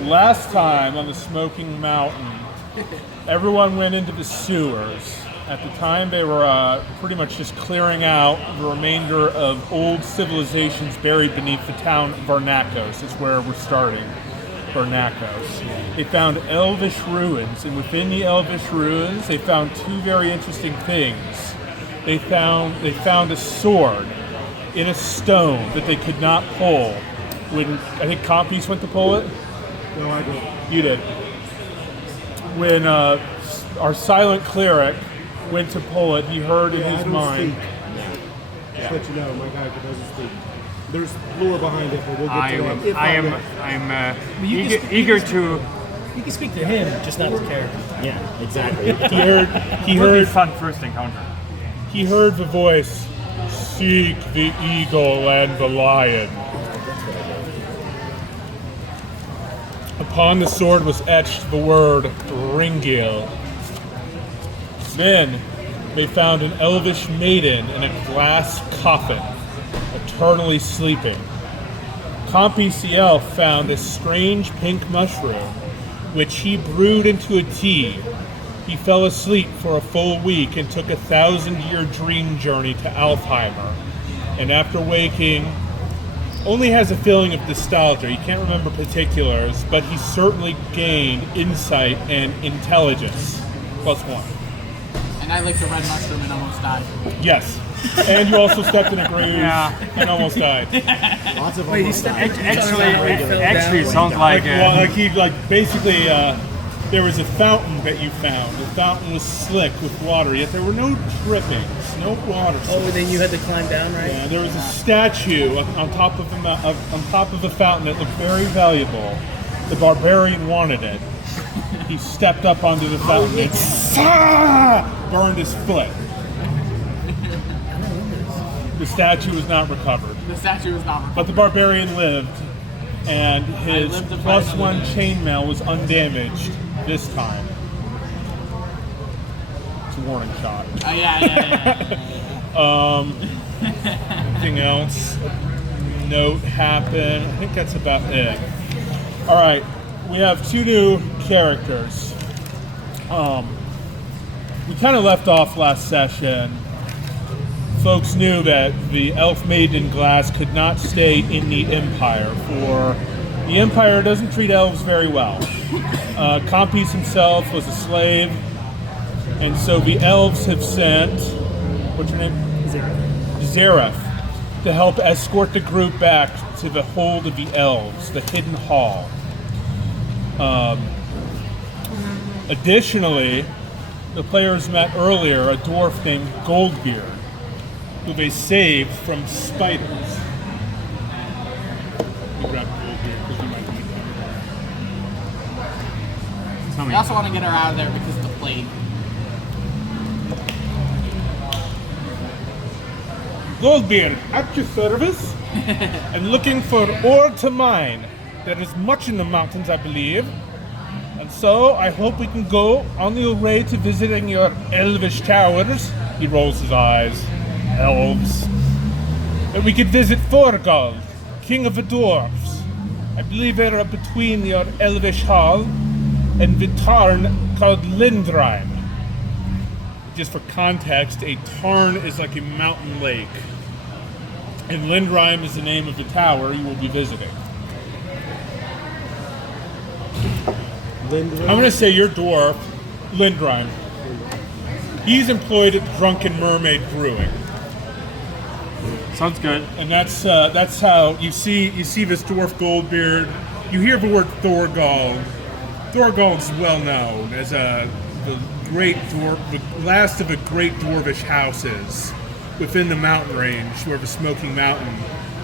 Last time on the Smoking Mountain, everyone went into the sewers. At the time, they were pretty much just clearing out the remainder of old civilizations buried beneath the town of Varnakos. Is where we're starting. Varnakos. They found elvish ruins, and within the elvish ruins, they found two very interesting things. They found a sword in a stone that they could not pull. When I think Compies went to pull it. No, I did. You did. When our silent cleric went to pull it, he heard in his mind. Just let you know, my character doesn't speak. There's lore behind it, but we'll get to that. I'm eager to. You can speak to him, just not his character. Yeah, exactly. He Would be heard fun first encounter. He heard the voice, "Seek the eagle and the lion." Upon the sword was etched the word Ringil. Then they found an elvish maiden in a glass coffin, eternally sleeping. Compy the elf found a strange pink mushroom, which he brewed into a tea. He fell asleep for a full week and took a 1,000-year dream journey to Alfheimer. And after waking, only has a feeling of nostalgia. He can't remember particulars, but he certainly gained insight and intelligence. +1. And I licked a red mushroom and almost died. Yes. And you also stepped in a grave and almost died. Lots of Wait, he almost stepped died. Actually, it sounds like. Basically, there was a fountain that you found. The fountain was slick with water, yet there were no drippings, no water. Oh, and then you had to climb down, right? Yeah, there was a statue on top of a fountain that looked very valuable. The barbarian wanted it. He stepped up onto the fountain and burned his foot. The statue was not recovered. But the barbarian lived, and his +1 chainmail was undamaged this time. It's a warning shot. Oh, yeah. Anything else? Note happened. I think that's about it. All right, we have two new characters. We kind of left off last session. Folks knew that the elf maiden in glass could not stay in the Empire, for the Empire doesn't treat elves very well. Compes himself was a slave, and so the elves have sent, what's your name? Zareth, to help escort the group back to the hold of the elves, the hidden hall. Additionally, the players met earlier a dwarf named Goldbeard, who they saved from spiders. You grab Goldbeard because you might need them. We also want to get her out of there because of the plague. Goldbeard, at your service, and looking for ore to mine. There is much in the mountains, I believe. And so, I hope we can go on your way to visiting your elvish towers. He rolls his eyes. Elves. And we could visit Thorgald, king of the dwarves. I believe they are between your elvish hall and the tarn called Lindrime. Just for context, a tarn is like a mountain lake. And Lindrime is the name of the tower you will be visiting. Lindrime? I'm going to say your dwarf, Lindrime. He's employed at Drunken Mermaid Brewing. Sounds good. And that's how you see this dwarf Goldbeard. You hear the word Thorgald. Thorgald's well known as the last of the great dwarvish houses within the mountain range, where the Smoking Mountain,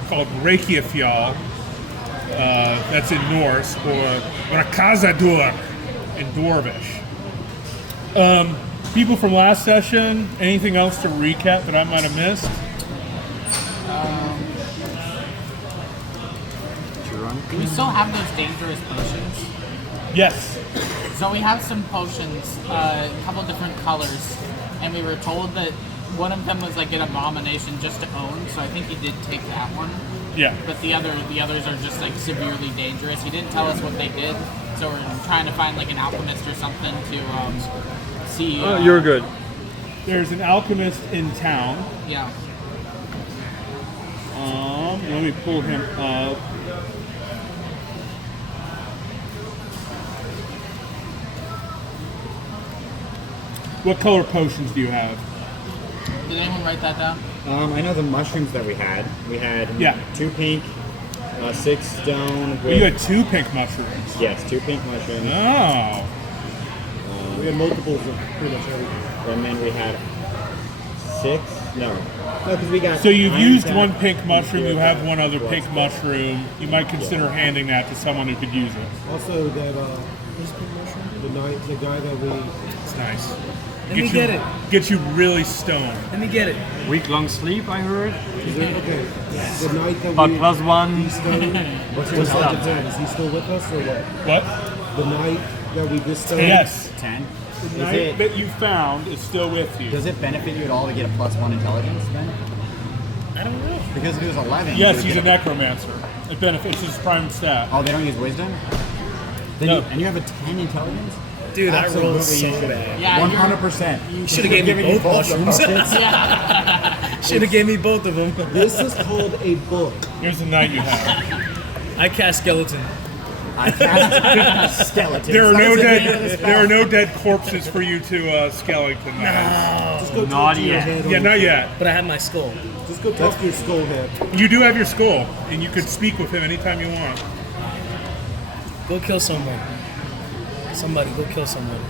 called Reykjafjall. That's in Norse, or Rakazadur in Dwarvish. People from last session, anything else to recap that I might have missed? We still have those dangerous potions. Yes. So we have some potions, a couple different colors, and we were told that one of them was like an abomination just to own, so I think he did take that one. Yeah. But the others are just like severely dangerous. He didn't tell us what they did, so we're trying to find like an alchemist or something to see. You're good. There's an alchemist in town. Yeah. Let me pull him up. What color potions do you have? Did anyone write that down? I know the mushrooms that we had. We had Yeah. 2 pink, 6 stone. Oh, you had 2 pink mushrooms. Yes, 2 pink mushrooms. Oh. We had multiples of pretty much everything. And then we had 6. No, because we got. So you've iron used sap, 1 pink mushroom, you have and 1 other pink blood sport. mushroom. You might consider handing that to someone who could use it. Also, that the guy that we It's nice. Let me get it. Get you really stoned. Let me get it. Week-long sleep, I heard. is there, okay. The night that But we +1. stoned. What's his up? Is he still with us or what? What? The night that we just stoned. Yes. 10. The knight that you found is still with you. Does it benefit you at all to get a +1 intelligence then? I don't know. Because if it was 11. Yes, you he's a would get necromancer. It benefits his prime stat. Oh, they don't use wisdom? Then No. and you have a 10 intelligence? Dude, I rolled Absolutely, so you should. bad. Yeah, 100%. You should have gave me both mushrooms. Should have gave me both of them. This is called a book. Here's the knight you have. I cast skeleton. I cast skeletons. There are That no is the name of dead. the spell. There are no dead corpses for you to skeleton. Just go Not talk to your yet. head. Yeah, not yet. But I have my skull. Just go talk to your skull head. You do have your skull, and you could speak with him anytime you want. Go kill someone. Somebody, go kill someone.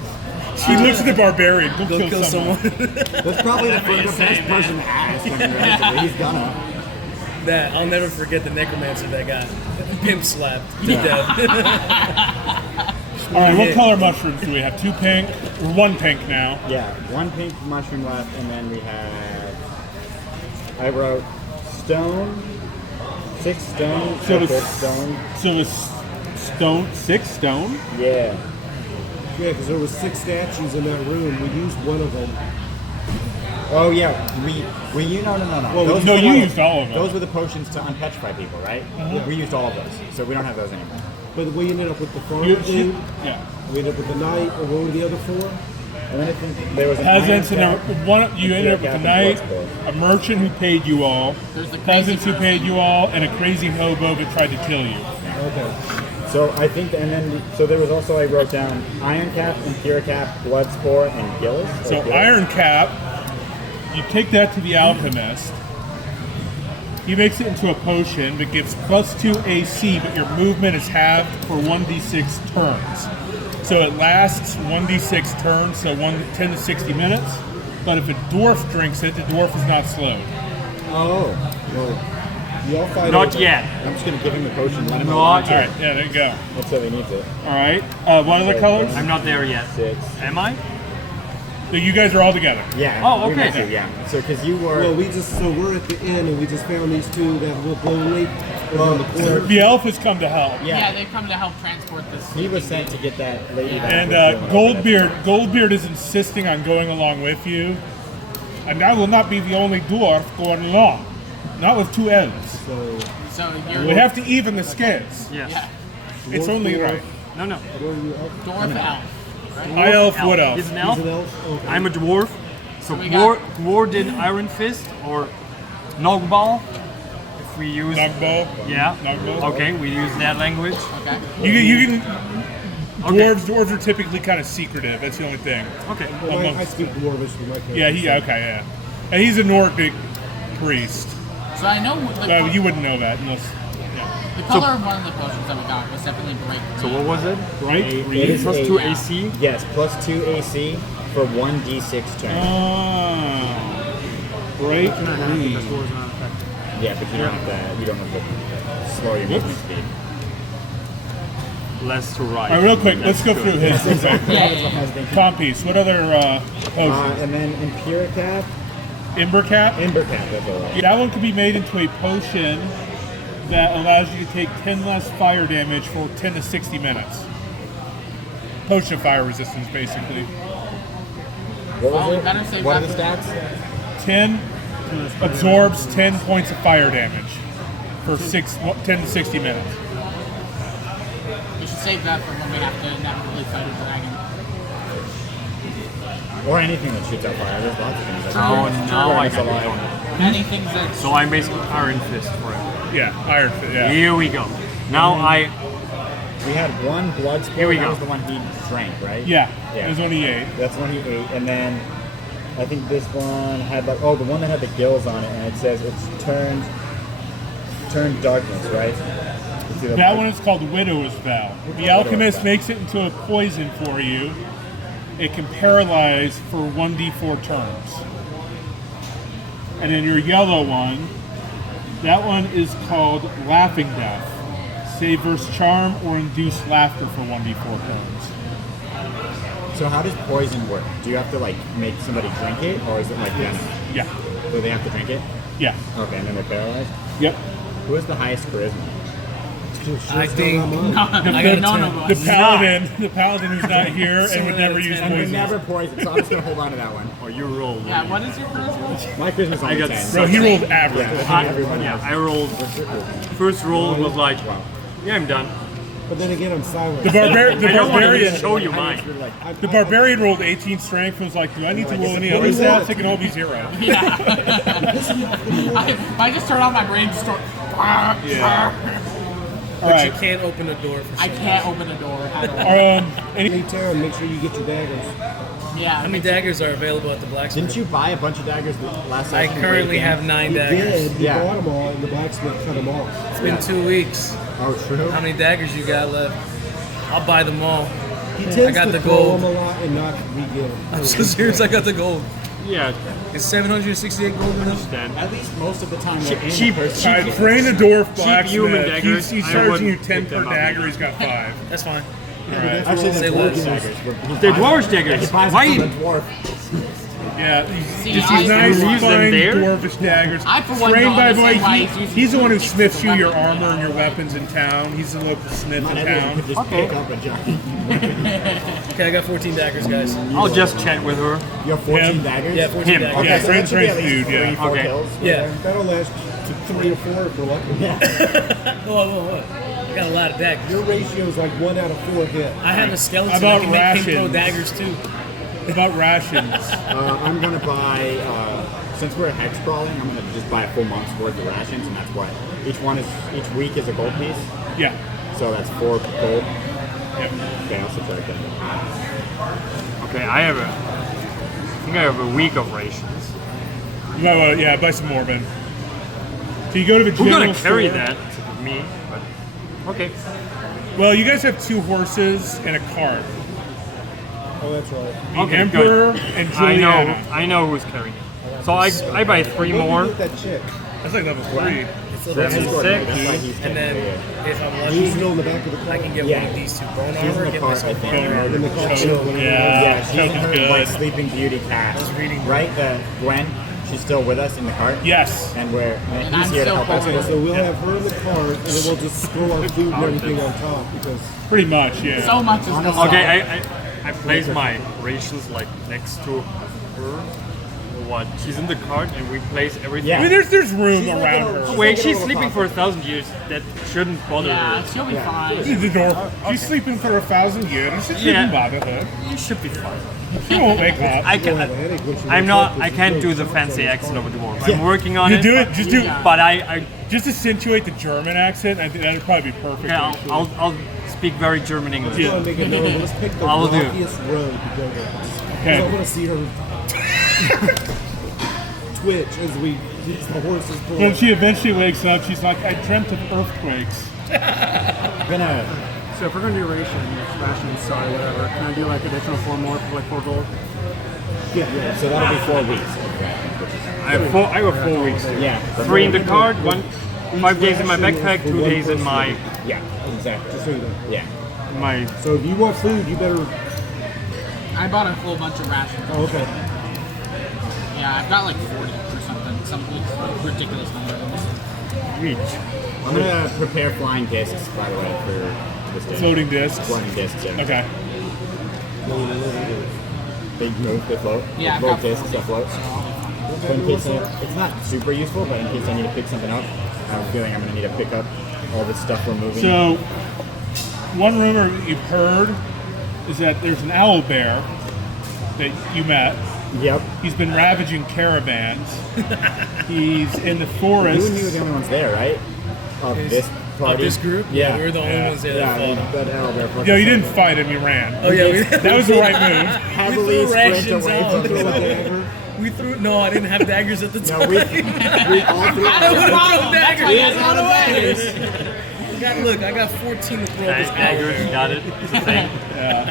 He looks at the barbarian. Go, Go kill someone. That's probably the best person to ask when you're into it. He's gonna. That I'll never forget the necromancer that got pimp slapped to death. All right, what color mushrooms do we have? 2 pink, or 1 pink now. Yeah, 1 pink mushroom left, and then we have. I wrote stone, 6 stone, So so the- stone. So it's stone, 6 stone. Yeah. Yeah, because there was 6 statues in that room. We used one of them. Oh yeah, we no. Well, Those no, were you the- used all of them. Those were the potions to unpetrify people, right? We used all of those, so we don't have those anymore. But we ended up with the farm You, dude. yeah. We ended up with the knight, or what were the other 4? And then I think there was an Peasants iron and cap. one. You ended up with a Cap and knight, blood sport. a merchant who paid you all, There's the crazy peasants who paid you all, and a crazy hobo that tried to kill you. Okay. So I think, and then so there was also I wrote down iron cap, impure cap, blood spore, and gillis. So iron cap, you take that to the alchemist. He makes it into a potion that gives +2 AC, but your movement is halved for 1d6 turns. So it lasts 1d6 turns, so 10 to 60 minutes. But if a dwarf drinks it, the dwarf is not slowed. Oh. Well, you all fight Not over. yet. I'm just gonna give him the potion, let him Not know. All right, yeah, there you go. That's how he needs it. All right, what other colors? I'm not there yet. 6. Am I? So you guys are all together. Yeah. Oh, we okay. met you, yeah. So because you were. Well, we're at the inn, and we just found these 2 that look lonely on the corner. The elf has come to help. Yeah, they've come to help transport this. He was sent to get that lady back. And with Goldbeard is insisting on going along with you. And I will not be the only dwarf going along. Not with 2 elves. So We you're have to even the scales. Yes. yeah, It's only right. No. dwarf elf. High elf, wood elf. He's an He's elf. an elf? Okay. I'm a dwarf. So we got- Dwarden Iron Fist or Nogball. If we use. Nugbo. Yeah. Nugbo. Okay, we use that language. Okay. You can. Okay. Dwarves are typically kind of secretive. That's the only thing. Okay. Well, I speak dwarvish with my character. Yeah, okay, yeah. And he's a Nordic priest. So I know You wouldn't know that unless. the color of one of the potions that we got was definitely bright So green. what was it? Right? It Green? is Plus a- 2 AC. Yes, +2 AC for 1d6 turn. Ah. Bright green. Yeah, but you don't have to. You don't have to slow your movement speed. Less to right. All right, real quick, let's go That's through good. his. Comp piece. What other potions? And then impure cap, Ember cap? ember cap. That's all right. That one could be made into a potion that allows you to take 10 less fire damage for 10 to 60 minutes. Potion of fire resistance, basically. What Well, we was better it? save What that are the for- stats? 10 absorbs 10 points of fire damage for for 10 to 60 minutes. We should save that for when we have to inevitably fight a dragon. Or anything that shoots out fire. There's lots of things. That Oh, can now I burn us got alive. it. Many things that. So I'm basically Iron Fist for it. Yeah, Iron Fist, yeah. Here we go. Now We had one blood sport. Here we that go. was the one he drank, right? Yeah, Yeah. it was when he ate. That's the one he ate. And then I think this one had like, oh, the one that had the gills on it, and it says it's turned darkness, right? You see the That mark? one is called Widow's Vow. The alchemist makes it into a poison for you. It can paralyze for 1d4 turns. And then your yellow one, that one is called Laughing Death. Save versus charm or induce laughter for 1d4 turns. So how does poison work? Do you have to like make somebody drink it, or is it like venom? Yeah, Do they have to drink it? yeah, Okay, and then they're paralyzed. yep. Who has the highest charisma? I think. I got none of The us. paladin who's not here and would never use And we poison. never poison, so I'm just gonna hold on to that one. or you roll. Yeah, what is your charisma? My charisma's I only got 10. So he rolled average. Yeah, everyone else. I rolled. What's your charisma? First roll was like, yeah, I'm done. But then again, I'm silent. The I don't want to barbarian. show you mine. The barbarian rolled 18 strength and was like, do I need to roll any other stats? It can all be 0. Yeah. I just turn on my brain and start. All But you right. can't open the door for I sure. can't open the door at all. Any, Hey, Tara, make sure you get your daggers. Yeah. How many daggers are available at the blacksmith? Didn't you buy a bunch of daggers last I session? currently have 9 You daggers. did. You Yeah. bought them all, and the blacksmith cut them off. It's been 2 weeks. Oh, true. How many daggers you got left? I'll buy them all. He tends got to the throw gold. them a lot and not re-get them. I'm so serious. I got the gold. Yeah, Is 768 gold enough? then. At least most of the time they're in cheap- the person. train a dwarf human blacksmith. daggers, He's I charging would you 10 pick per them up. dagger. He's got 5. That's fine. Alright. Actually, Say they're less. dwarf daggers. They're dwarves daggers. He buys Why? them from the dwarf. Yeah, See, just I- these nice, Leaves them fine there? dwarvish daggers. I, for one, Trained don't by understand boy. why he's using He's the one who cheap smiths you your weapons armor now. and your weapons in town. He's the local smith Not in everyone town. could just Okay. pick up a giant. Okay, I got 14 daggers, guys. I'll just chat with her. You have 14 Him. daggers? Yeah, 14 Him. daggers. Okay, Yeah, so friends, that should be at friends, least dude, yeah. 3-4 Okay. kills. Yeah. That'll last to 3 or 4 if we're lucky. Whoa. I got a lot of daggers. Your ratio is like 1 out of 4 hit. I have a skeleton. About I can make him throw rations. daggers too. About rations. I'm going to buy, since we're hex crawling, I'm going to just buy a full month's worth of rations, and that's what each week is a gold piece. Yeah. So that's 4 gold. Yep. Okay, I'll subtract that. Okay, I think I have a week of rations. Yeah, buy some more, Ben. So you go to the Who's general gonna carry store. that? Me, but okay. Well, you guys have 2 horses and a cart. Oh, that's right. The Okay, Emperor good. and I Juliana. know who's carrying it. So I buy 3 Maybe more. Get that chick. That's like level 3. So That's that's what- sick. that's why he's and then taking it. if I'm He's lucky, still in the back of the car. I can get Yeah. one of these 2 bone She's in armor, the get cart, myself I think. bone armor. in the car. Choke, Yeah, she's choke in is her good. like Sleeping Beauty cast. I was reading- Right? The Gwen, she's still with us in the cart. Yes. And he's I'm here to still help us. pulling. So we'll have her in the car, and then we'll just throw our food and everything on top because Pretty much, yeah. So much is Honestly, Okay, I place my rations like next to her. What? She's in the cart and we place everything. Yeah. I mean, there's room She's like around a- her. she's Wait, like a she's little sleeping top. for 1,000 years. That shouldn't bother Yeah, her. she'll be fine. She's the dwarf. She's sleeping for 1,000 years. She shouldn't bother her. You should be fine. She won't wake up. I she'll can. have a headache when she I'm wakes not. up 'cause I she's can't really do the choked fancy on the accent car. of a dwarf. I'm working on You it. do it. Just do. Yeah. But I Just accentuate the German accent. I think that'd probably be perfect. okay, actually. I'll speak very German English. I want to make it known. Let's pick the I'll do. rockiest road to go down. Okay. I want to see her twitch as the horses pull. When she eventually wakes up, she's like, I dreamt of earthquakes. gonna. So if we're gonna do rations, sorry, whatever, can I do like additional 4 more for like 4 gold? Yeah. So that'll be 4 weeks. I have 4 weeks. Yeah. 3 in the cart, 5 days in my backpack, 2 days in my Yeah, exactly. Just so you know. Yeah. my. So if you want food, you better. I bought a whole bunch of rations. Oh, okay. Yeah, I've got like 40 or something. Some ridiculous number. Reach. I'm gonna prepare flying discs, by the way, for this day. Floating discs. Flying discs. Yeah. Okay. They move. They float. Yeah, I've Float got discs that 40, float. so I'll be fine. So in case it's not super useful, but in case I need to pick something up, I have a feeling I'm going to need to pick up all this stuff we're moving. So, one rumor you've heard is that there's an owl bear that you met. Yep. He's been ravaging caravans. He's in the You forest. and me were the only ones there, right? Of this party. Of this group? Yeah. We're the only ones there that Yeah, fought him. but hell, they're fucking No, you didn't fight him, you ran. Oh yeah, That was the right move. heavily threw sprint rations away out. from the we threw. No, I didn't have daggers at the time. No, we all threw I would have thrown daggers. He has out of Look, I got 14 to throw this Dagger, you got it. It's a thing.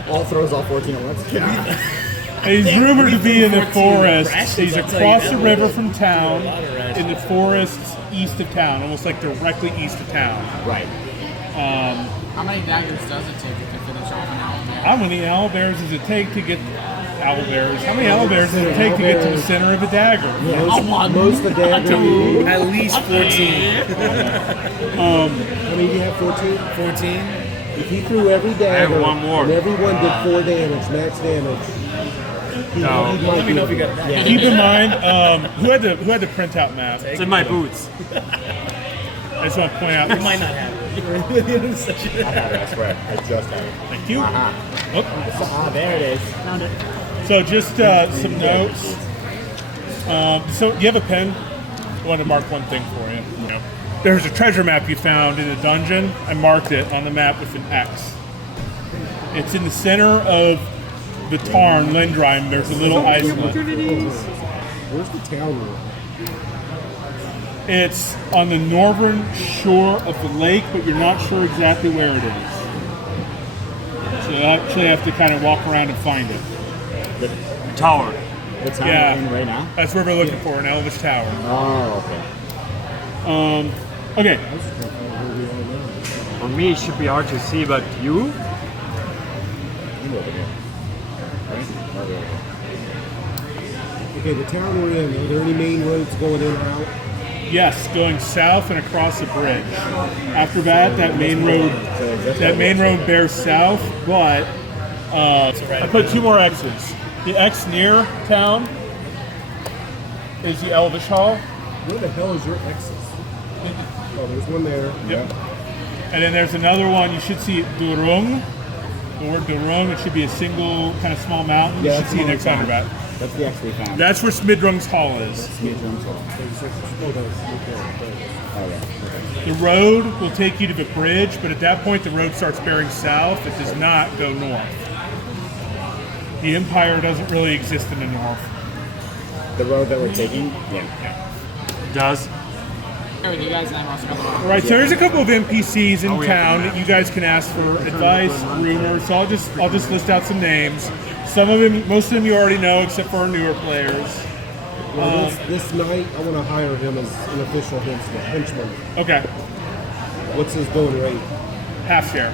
all throws all 14 at once. Yeah. He's rumored to be in the 14 forest. rations, He's I'll tell you across that the much. river from town, A lot of rations. in the forests east of town, almost like directly east of town. Right. How many daggers does it take to finish off an owl bear? How many owl bears does it take to get owl bears? How many owl bears does it take to get to the center of a dagger? Most of the dagger you need. At least 14. How many do you have? 14? 14? If he threw every dagger, have one more. and everyone did 4 damage, max damage. No. he might Let me know if be- you got that. Keep in mind, who had the printout map? It's in my boots. I just want to point out. You might not have it. I swear. I just had it. Thank you. Aha. Oh. Ah, there it is. Found it. So just some notes. So you have a pen? I want to mark one thing for you. There's a treasure map you found in a dungeon. I marked it on the map with an X. It's in the center of the Tarn Lindrime. There's a little island. Where's the town room? It's on the northern shore of the lake, but you're not sure exactly where it is. So you actually have to kind of walk around and find it. Tower. The town Yeah. we're in right now? That's where we're looking for, an elvish tower. Oh, okay. Okay, For me, it should be hard to see, but you? You over here. Right? Or over here. Okay, the town we're in, are there any main roads going in or out? yes, going south and across the bridge. After that main road bears south, but I put 2 more X's. The X near town is the Elvish Hall. Where the hell is your X's? Oh, there's one there. Yep. And then there's another one, you should see Durung. The word Durung, it should be a single kind of small mountain. You should that's see it the next one on we your found. back. That's the X we found. That's where Smidrung's Hall is. Oh, that's okay. The road will take you to the bridge, but at that point the road starts bearing south. It does not go north. The Empire doesn't really exist in the north. The road that we're taking? Yeah. Does. Here with you guys, and I'm also going to All right, so there's a couple of NPCs in Oh, yeah. town that you guys can ask for advice, rumors. So I'll just list out some names. Some of them, most of them you already know, except for our newer players. Well, this night, I want to hire him as an official henchman. Okay, What's his going rate? half share.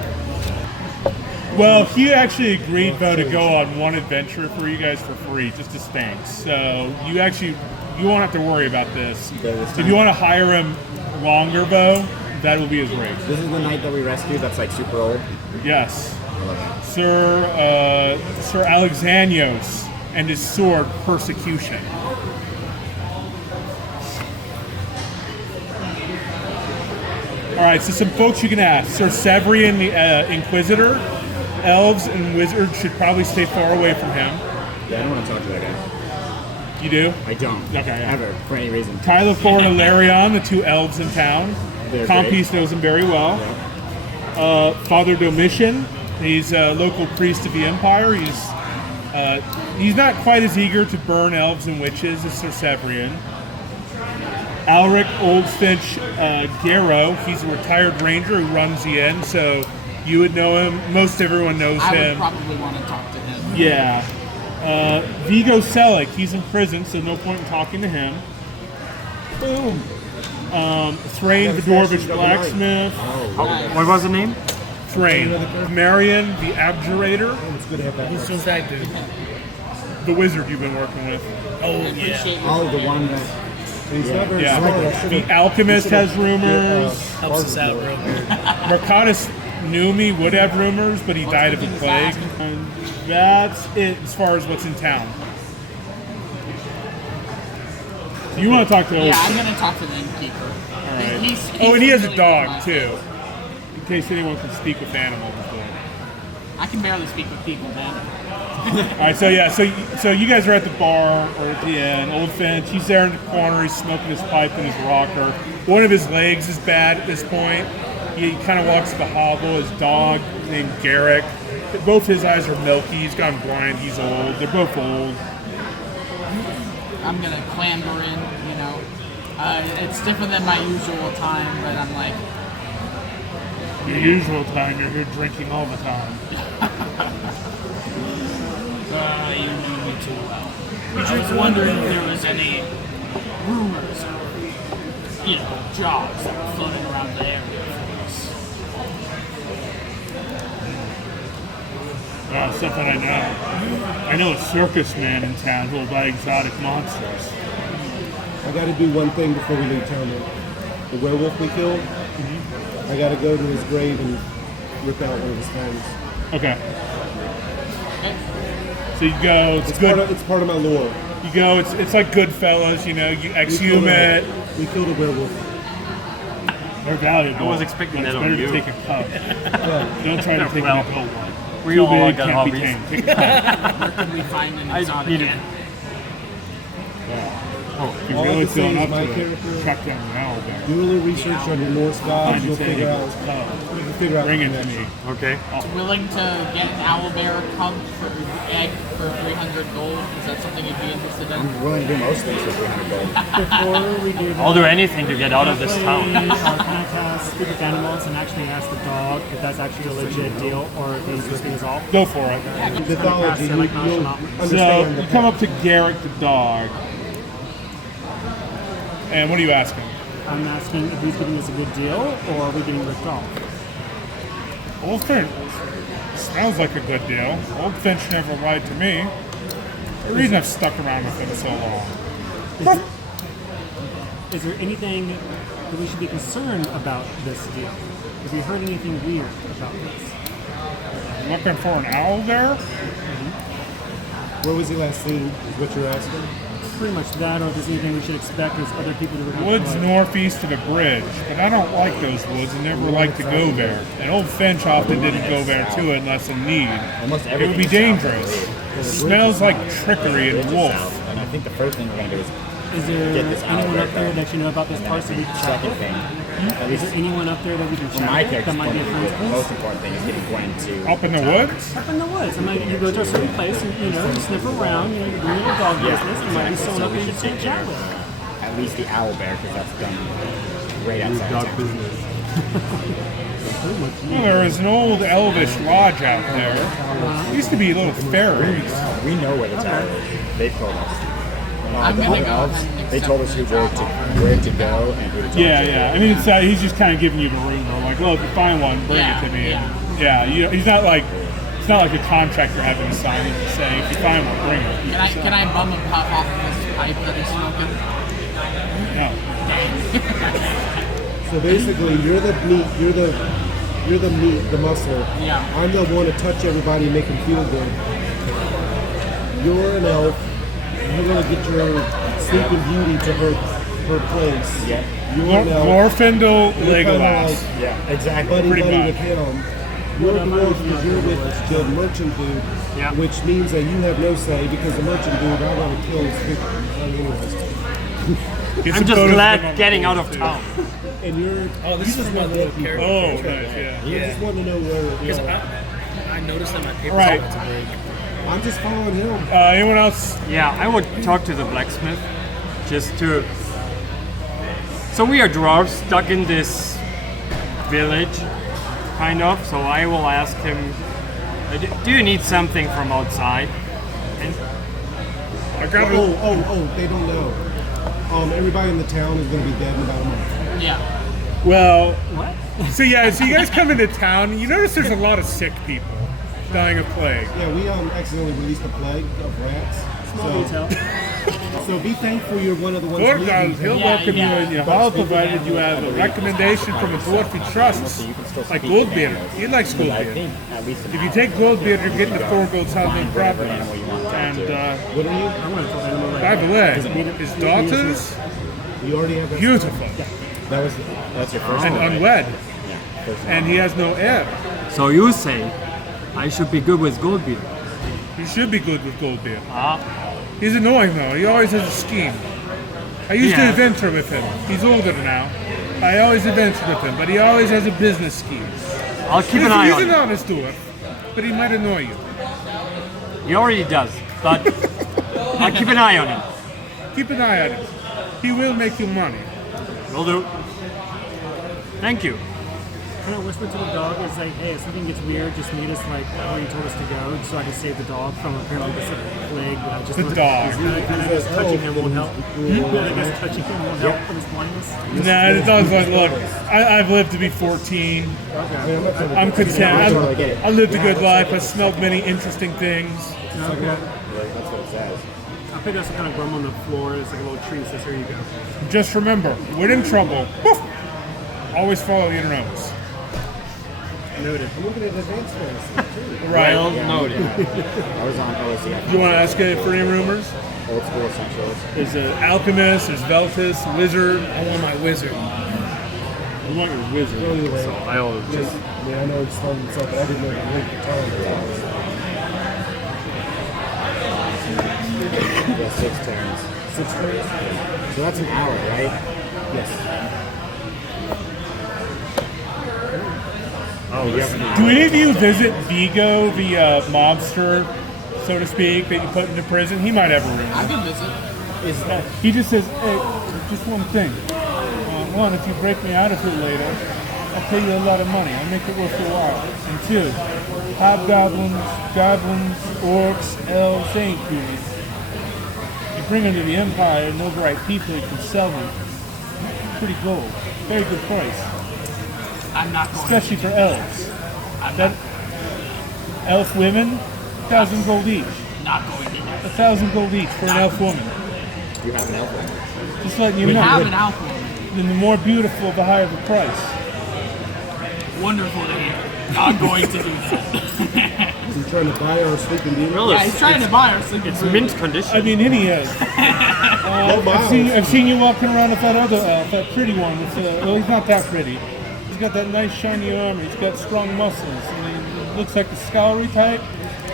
Well, he actually agreed though to go on one adventure for you guys for free, just as thanks. So you won't have to worry about this. If you want to hire him longer, Bo, that will be his rate. This is the knight that we rescued that's like super old. Yes. Sir Alexanios and his sword, Persecution. All right, so some folks you can ask. Sir Severian, the Inquisitor. Elves and wizards should probably stay far away from him. Yeah, I don't want to talk to that guy. You do? I don't. Okay, yeah. Ever, for any reason. Tylophor and Ilarion, the 2 elves in town. They're Compese knows him very well. Father Domitian, he's a local priest of the Empire. He's not quite as eager to burn elves and witches as Sir Severian. Alric Oldfinch Garrow, he's a retired ranger who runs the inn, so you would know him. Most everyone knows I would him. probably want to talk to him. Yeah. Vigo Selic, he's in prison, so no point in talking to him. Boom. Thrain, the Dwarvish blacksmith. What was the name? Thrain. Marion, the abjurator. It's good to have that. Who's that dude? The wizard you've been working with. Oh, yeah. Appreciate your Oh, the one that... He's not very Yeah. smart. I should've- The alchemist has rumors. Helps us out real good. Mercatus Numi would have rumors, but he died of a plague. And that's it as far as what's in town. You want to talk to Old Yeah, I'm gonna talk to the innkeeper. All right. He's Oh, and he has a really dog nice. too. In case anyone can speak with animals. I can barely speak with people, man. All right, so yeah, so you guys are at the bar or at the inn. Old Finch, he's there in the corner. He's smoking his pipe in his rocker. One of his legs is bad at this point. He kind of walks the hobble. His dog named Garrick. Both his eyes are milky. He's gone blind. He's old. They're both old. I'm gonna clamber in, you know. It's different than my usual time, but I'm like, Your usual time, you're here drinking all the time. you knew me too well. I was wondering if there was any rumors or, you know, jobs that were floating around the area for us. Something I know. I know a circus man in town who will buy exotic monsters. I got to do one thing before we leave town. Though. The werewolf we killed. I got to go to his grave and rip out one of his fangs. Okay. So you go. It's good. It's part of my lore. You go. It's like Goodfellas. You know, you exhume it. We killed a werewolf. They're valuable. I was expecting but that it's on better you. to take a cup. Don't try to take Well, a whole one. We Too all big, got can't be hobbies. tamed. Take a cup. Where could we find an I exotic needed- animal? If you're All I really can say feeling is up my to it, character- track down an owl there. Do a little research on your Norse gods. Find You'll it, take figure it, out. it's cup. You'll figure out. Bring the it to connection. me. Okay. Willing to get an owlbear cub for egg for 300 gold? Is that something you'd be interested in? I'm willing to do most things for 300 gold. Before we do that, I'll do anything to get out of this town. can I cast Speak with Animals and actually ask the dog if that's actually a legit deal or if he's ripping us off? Go for it. Mythology. Cast it like You'll nonchalant. So understand. you come up to Garrick the dog. And what are you asking? I'm asking if he's giving us a good deal or are we getting ripped off? Old Finch sounds like a good deal. Old Finch never lied to me. The reason I've stuck around with him so long. Is there anything that we should be concerned about this deal? Have you heard anything weird about this? Looking for an owl there? Where was he last seen? Is what you're asking. Pretty much that, or if there's anything we should expect as other people that we're going Woods to northeast of the bridge, but I don't like those woods and never like to go there. And Old Finch often didn't go there too unless in need. Almost It everything would be is south, I dangerous. believe. It smells like trickery Bridge and is wolf. south, and I think the first thing we're going to do is Is there Get this out anyone of up there, there though. that you know about this and parts that we then can the chat second with? thing, at Is least there anyone up there that we can from chat my with character's that might point be of a view, friend the of most us? important thing is getting Gwen to Up in the woods? Up in the woods. I mean, you go to a certain place and, you know, you sniff around, you know, you're doing your dog business, there might be someone up there you can chat with. at least the owl bear, because that's done right outside of town. Well, there was an old elvish lodge out there. There used to be little fairies. We know where the tower is. They've told us. I'm The gonna other go elves, ahead and they told us accept where to go and who to talk to. Yeah. I mean, he's just kind of giving you the rumor. Like, look, if you find one, bring it to me. He's not like it's not like a contractor having to sign it and say, if you find one, bring it. Can I bum a puff off of this pipe that he's smoking? No. So basically, you're the meat. You're the meat, the muscle. Yeah. I'm the one to touch everybody and make them feel good. You're an elf. You're gonna get your sleeping beauty to her place. Yeah. You're an elf. Glorfindel You're kinda Legolas. like Yeah, exactly. buddy Pretty buddy much. with him. You're a dwarf because you're with the merchant dude, Yeah. which means that you have no say because the merchant dude I want to kill his people. Anyways. Gets I'm a just bonus glad on the getting out of too. town. And you're Oh, this you is just my want little to character. Oh, nice, You just want to know where. Because You know, I noticed that my paper Right. about to break. I'm just following him. Anyone else? Yeah, I would talk to the blacksmith just to. So we are dwarves stuck in this village, kind of. So I will ask him, "Do you need something from outside?" And I got a, Oh, they don't know. Everybody in the town is going to be dead in about a month. Yeah. well, so you guys come into town. You notice there's a lot of sick people dying of plague. Yeah, we accidentally released a plague of rats. Small detail. So be thankful you're one of the ones Borgal, leading. he'll welcome you in your hall provided you have a recommendation from a dwarf he trusts, like Goldbeard. He likes I Goldbeard. think at least If you take Goldbeard, you're getting the 4 gold Southland property. And What are you? I want to tell animal by right the way, his daughters, You already have that. beautiful that's your first and one, right? unwed, Yeah, first one. and he has no heir. So you say I should be good with Goldbeard? You should be good with Goldbeard. Ah, He's annoying though. He always has a scheme. I used to Yeah. adventure with him. He's older now. I always adventure with him, but he always has a business scheme. I'll keep He's an eye on an him. honest dwarf, but he might annoy you. He already does, but I'll keep an eye on him. Keep an eye on him. He will make you money. Will do. Thank you. Can I whisper to the dog? It's like, hey, if something gets weird, just meet us like where you told us to go, so I can save the dog from apparently this plague. But I just The dog. I guess touching him won't help. I guess touching him won't help from his blindness. Nah, the dog's like, look, I've lived to be 14. I'm content. I lived a good life. I smelled many interesting things. Okay. That's what it says. I think there's some kind of grumble on the floor. It's like a little tree that says, here you go. Just remember, when in trouble, woof, always follow your nose. Noted. I'm looking at advanced fantasy. Right. Well noted. I was on OSC. You want to ask any for any rumors? Old school essentials. There's an alchemist, there's Veltus, wizard. I want my wizard. You want your wizard. Anyway, So I always just I know he's starting himself, but I didn't know the link to Tarn Lindrime. Yeah, 6 turns. 6 turns? So that's an hour, right? Yes. Oh, you have Do any of you visit Vigo, the mobster, so to speak, that you put into prison? He might have a room. I can visit. He just says, hey, just one thing. One, if you break me out of here later, I'll pay you a lot of money. I'll make it worth your while. And 2, hobgoblins, goblins, orcs, elves, they ain't good. You bring them to the Empire, and know the right people, you can sell them. Pretty gold. Very good price. I'm not going. Especially for elves. I'm That elf women, 1,000 gold each. not going to do. 1,000 gold each for an elf woman. You have an elf. Just letting you We know. have an alcohol. Then the more beautiful, the higher the price. Wonderful to hear. Not going to do that. Is he trying to buy our sleeping beauty? Yeah, he's trying to buy our sleeping it's food. mint condition. I mean, any elf. I've seen you walking around with that other elf, that pretty one. With, well, he's not that pretty. He's got that nice shiny armor. He's got strong muscles. And he looks like the scholarly type.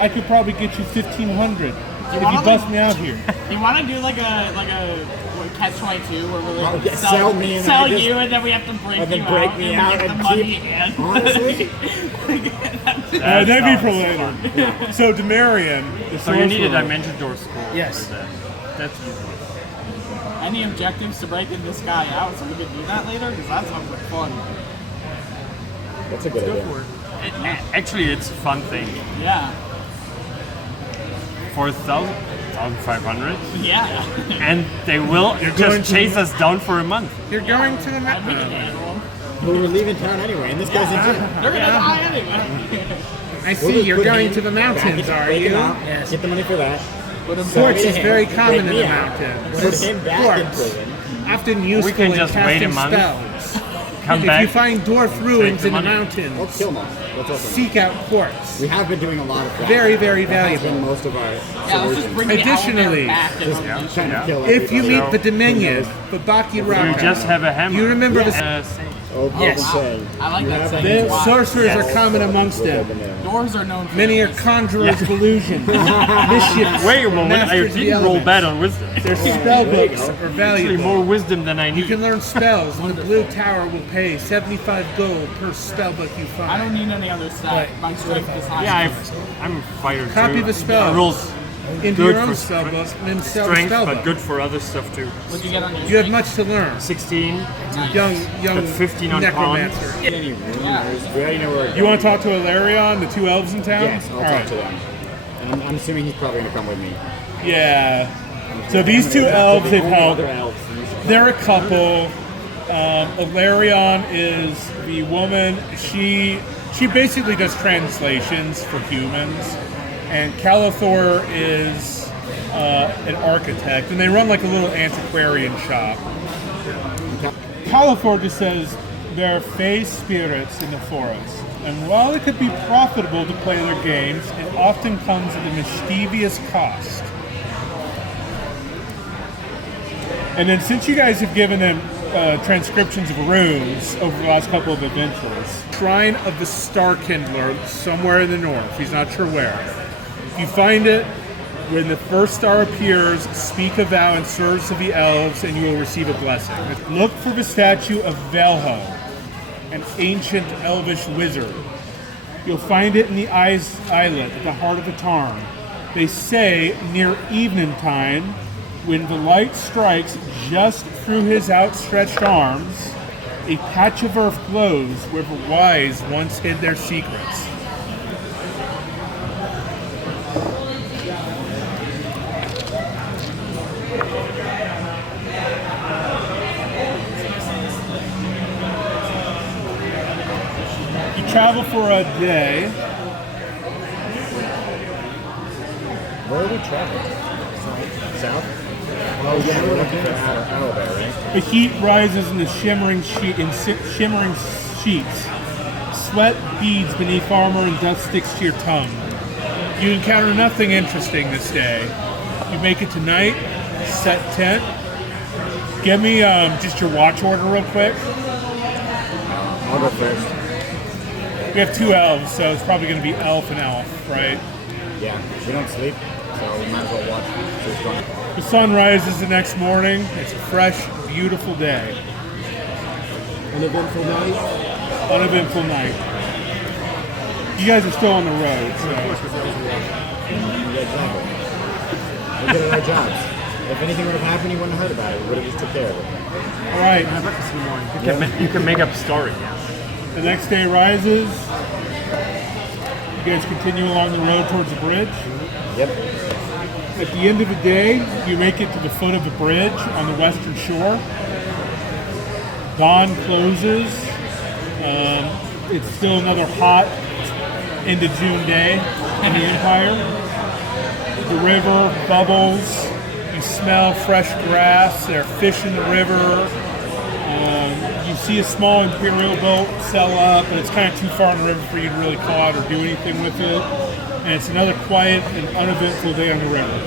I could probably get you 1,500 if you wanna, bust me out here. You want to do like a what, catch-22 where we're like yeah, sell me and sell I just- you and then we have to break and then you break out me and out we get and the money keep- and Honestly? That'd be for later. So Demarian, the So you need a sorcerer, dimension door scroll. Yes. That's easy. any objectives to breaking this guy out so we can do that later because that sounds like fun. That's a good idea. Actually, it's a fun thing. Yeah. 4,500, Yeah. and they will going just to- chase us down for a month. You're going to the We can handle him. But we're leaving town anyway, and this guy's in jail. They're gonna die anyway. I We'll see just you're put going him to the mountains, back, are break him you? out, Yes. Get the money for that. Quartz is Break very common in me the out. mountains. Put him back in Quartz, prison. often useful We can in just wait casting a month, spells. Come If back. you find dwarf ruins the in the money. Oh, mountains, kill him. That's awesome. seek out quartz. We have been doing a lot of that. Very, very That has valuable. been most of our Yeah, let's just solutions. bring the Additionally, owlbear back and unleash Trying him. to kill If you everybody. meet the Dominion, the Baki You Raka, just have a hammer. you remember the Oh, Yes. saying. I like You that have saying. a- the Wow. sorcerers Yes. are common amongst them. Dwarves are known for Many are this. conjurers of illusion, mischiefs, Wait a moment, I masters of the didn't roll elements. bad on wisdom. Their spell books are Actually, valuable. more wisdom than I You need. can learn spells, and the Blue Tower will pay 75 gold per spell book you I don't find. need any other stat. My strength is high. Yeah, I'm a fighter too. Copy the spell. Rolls Into good your own for spell book, and then sell the strength, spell but book. good for other stuff too. What'd you get on your You have strength? much to learn. 16. Young But 15 on necromancer. Any rumors? We already know where we're You want to going. talk to Ilarion, the 2 elves in town? Yes, I'll All talk right. to them. And I'm assuming he's probably going to come with me. Yeah. So these 2 elves, they've Only helped. other elves. They're a couple. Ilarion is the woman. She basically does translations for humans, and Calathor is an architect, and they run like a little antiquarian shop. Califor just says there are fey spirits in the forest, and while it could be profitable to play their games, it often comes at a mischievous cost. And then since you guys have given them transcriptions of runes over the last couple of adventures, Shrine of the Star Kindler somewhere in the north, he's not sure where. If you find it, when the first star appears, speak a vow in service of the elves, and you will receive a blessing. Look for the statue of Velho, an ancient elvish wizard. You'll find it in the islet at the heart of the Tarn. They say near evening time, when the light strikes just through his outstretched arms, a patch of earth glows where the wise once hid their secrets. You travel for a day. Where are we traveling? South? Oh yeah, we're looking for Owlbear, right? The heat rises in shimmering sheets. Sweat beads beneath armor and dust sticks to your tongue. You encounter nothing interesting this day. You make it to night, set tent. Give me just your watch order real quick. I'll go first. We have 2 elves, so it's probably going to be elf and elf, right? Yeah, we don't sleep, so we might as well watch. So it's going. The sun rises the next morning. It's a fresh, beautiful day. Uneventful night. Uneventful night. You guys are still on the road, so. Exactly. We're good at our jobs. If anything would have happened, you wouldn't have heard about it. We would have just took care of it. All right. Breakfast in the morning. You can make up a story. The next day rises. You guys continue along the road towards the bridge. Yep. At the end of the day, you make it to the foot of the bridge on the western shore. Dawn closes. It's still another hot end of June day in the Empire. The river bubbles. You smell fresh grass. There are fish in the river. You see a small Imperial boat sail up, but it's kind of too far in the river for you to really call out or do anything with it. And it's another quiet and uneventful day on the river.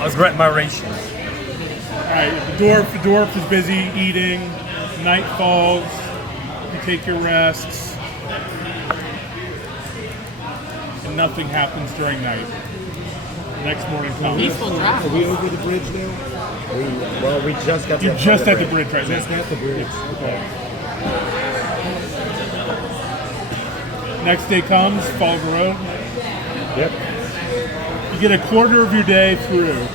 I regret my ration. Alright, the dwarf is busy eating, night falls, you take your rests, and nothing happens during night. The next morning comes. Peaceful drive. Are we over the bridge now? We just got to You're just at the bridge right now. Just at the bridge. Okay. Next day comes, follow the road. Yep. You get a quarter of your day through.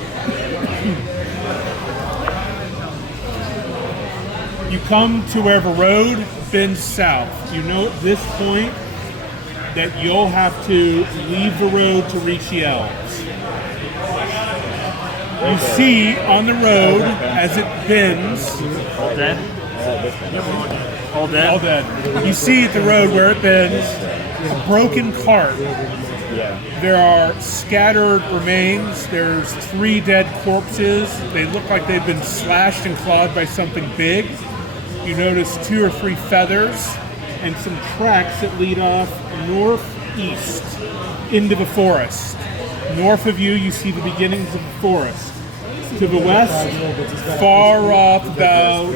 You come to where the road bends south. You know at this point that you'll have to leave the road to reach the elves. You see on the road as it bends. All dead? All dead? All dead. You see at the road where it bends a broken cart. Yeah. There are scattered remains. There's 3 dead corpses. They look like they've been slashed and clawed by something big. You notice 2 or 3 feathers and some tracks that lead off northeast into the forest. North of you, you see the beginnings of the forest. To the west, far off about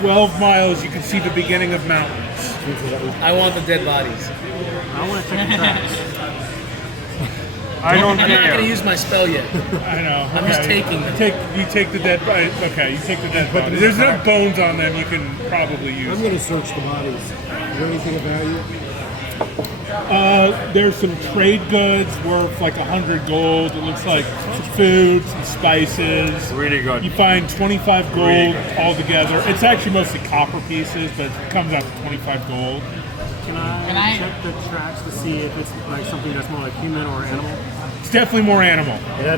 12 miles, you can see the beginning of mountains. I want the dead bodies. I want to check the tracks. I don't I'm not care. going to use my spell yet. I know. I'm just taking them. You take the dead bodies. Okay, you take the dead bodies. There's no bones on them. You can probably use. I'm going to search the bodies. Is there anything of value? There's some trade goods worth like 100 gold. It looks like some food, some spices. Really good. You find 25 gold Really good. altogether. It's actually mostly copper pieces, but it comes out to 25 gold. Can Can I I- check the tracks to see if it's like something that's more like human or animal? It's definitely more animal. Can I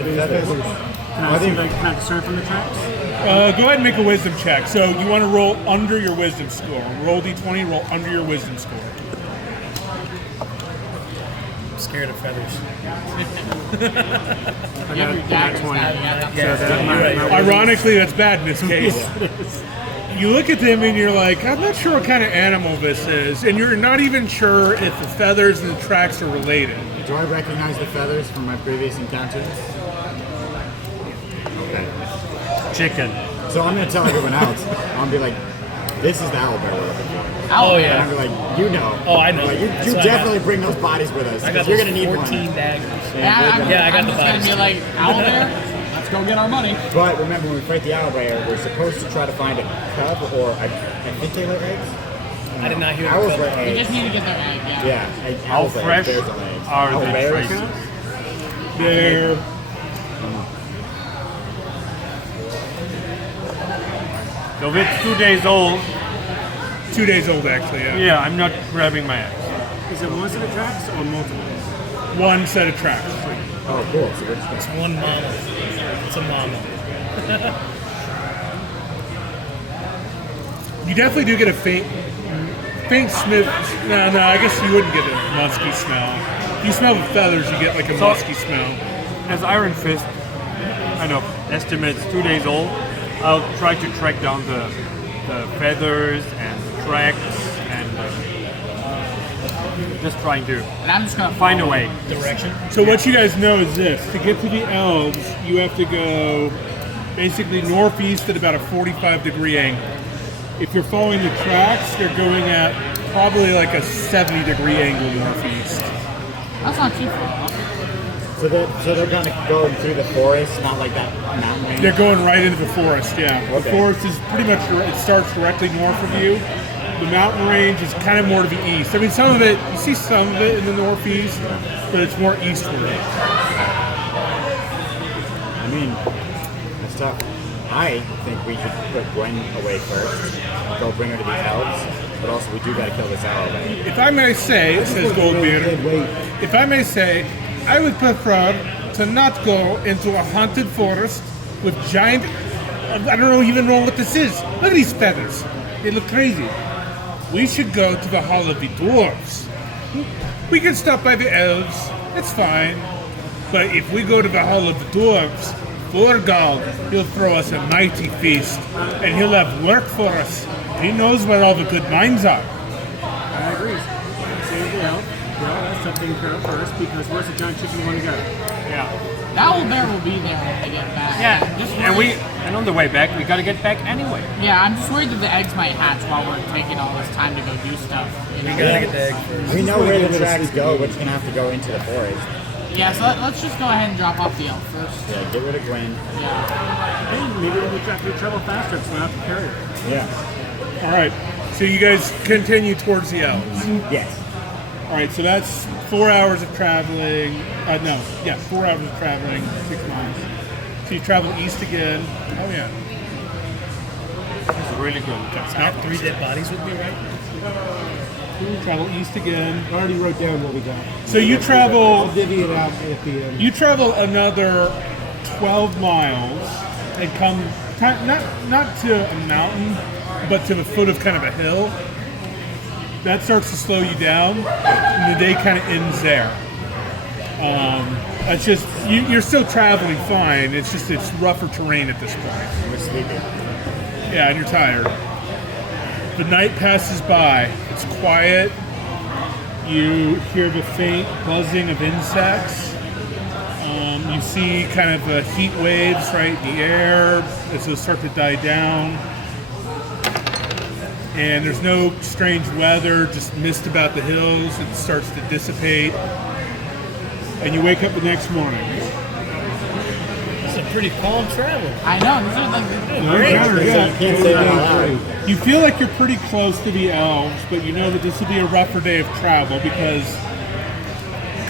discern from the tracks? Go ahead and make a wisdom check. So you want to roll under your wisdom score. Roll d20, roll under your wisdom score. scared of feathers. You have your daggers now. You got Yeah, you're right. Ironically, that's bad in this case. You look at them and you're like, I'm not sure what kind of animal this is, and you're not even sure if the feathers and the tracks are related. Do I recognize the feathers from my previous encounters? Okay. Chicken. So I'm gonna tell everyone else. I'm gonna be like, this is the owl bear we're looking for. Oh And yeah. I'm gonna be like, you know. Oh, I know. Like, That's you what I definitely got. bring those bodies with us. I got 'cause you're those gonna need 14 one. daggers. Yeah, I got I'm the just gonna bodies. be like, owl bear, let's go get our money. But remember, when we fight the owl bear, we're supposed to try to find a cub, or I think they lay eggs. I did not hear Owls the lay cub. We eggs. just need to get their egg, yeah. Yeah, How owls lay fresh eggs, bears lay eggs. are Owl the bears? traces? They're So if it's 2 days old, 2 days old, actually, yeah. yeah, I'm not grabbing my eggs. Is it one set of tracks or multiple? One set of tracks. Oh, cool. So we're just It's gonna... one mama. It's a mama. You definitely do get a faint smell. No, I guess you wouldn't get a musky smell. If you smell the feathers, you get like a So- musky smell. As Iron Fist kind of estimates 2 days old, I'll try to track down the feathers and the tracks and just trying to And I'm just gonna find a way. Direction. So what you guys know is this: to get to the elves, you have to go basically northeast at about a 45-degree angle. If you're following the tracks, they're going at probably like a 70-degree angle northeast. That's not too far off. So they're gonna go through the forest, not like that mountain range. They're going right into the forest, yeah. The Okay. forest is pretty much, it starts directly north of you. The mountain range is kind of more to the east. I mean, some of it, you see some of it in the northeast, but it's more eastward. I mean, that's tough. I think we should put Gwen away first, go bring her to the elves, but also we do gotta kill this owl bear. If I may say, says Goldbeard, if I may say, I would prefer to not go into a haunted forest with giant, I don't even know what this is. Look at these feathers. They look crazy. We should go to the Hall of the Dwarves. We can stop by the elves. It's fine. But if we go to the Hall of the Dwarves, Vorgal, he'll throw us a mighty feast. And he'll have work for us. He knows where all the good mines are. I agree. Save the elf. The elf has stuff taken care of first because where's the giant chicken want to go? Yeah. The owl bear will be there when they get back. Yeah. Just And worried- on the way back, we gotta get back anyway. Yeah, I'm just worried that the eggs might hatch while we're taking all this time to go do stuff. You know? We gotta get the egg first. We know where the tracks go, we're just gonna have to go into the forest. Yeah, so let's just go ahead and drop off the elf first. Yeah, get rid of Gwen. Yeah. Hey, maybe we'll travel faster if we don't have to carry her. Yeah. All right. So you guys continue towards the elves. Yes. All right. So that's 4 hours of traveling. 4 hours of traveling, 6 miles. So you travel east again. Oh yeah. It's really good. I have 3 dead bodies with me, right? Travel east again. I already wrote down what we got. So you I'll travel. divvy it out at the end. You travel another 12 miles and come not to a mountain, but to the foot of kind of a hill. That starts to slow you down, and the day kind of ends there. It's just you're still traveling fine. It's just it's rougher terrain at this point. We're sleeping. Yeah, and you're tired. The night passes by. It's quiet. You hear the faint buzzing of insects. You see kind of the heat waves right in the air as those start to die down. And there's no strange weather, just mist about the hills. It starts to dissipate. And you wake up the next morning. It's a pretty calm travel. I know, these are like Can't say that out loud. You feel like you're pretty close to the elves, but you know that this will be a rougher day of travel because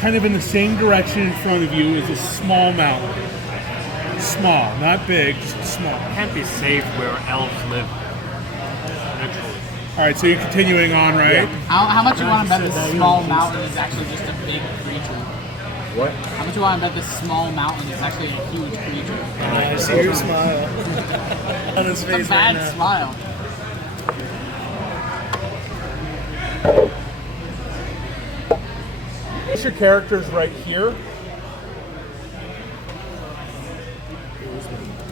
kind of in the same direction in front of you is a small mountain. Small, not big, just small. Can't be safe where elves live. Naturally. All right, so you're continuing on, right? how much you want to bet this small mountain is actually just a big creature? What? How much you want to bet this small mountain is actually a huge creature? I see your smile on his It's a face right bad now. smile. place your characters right here.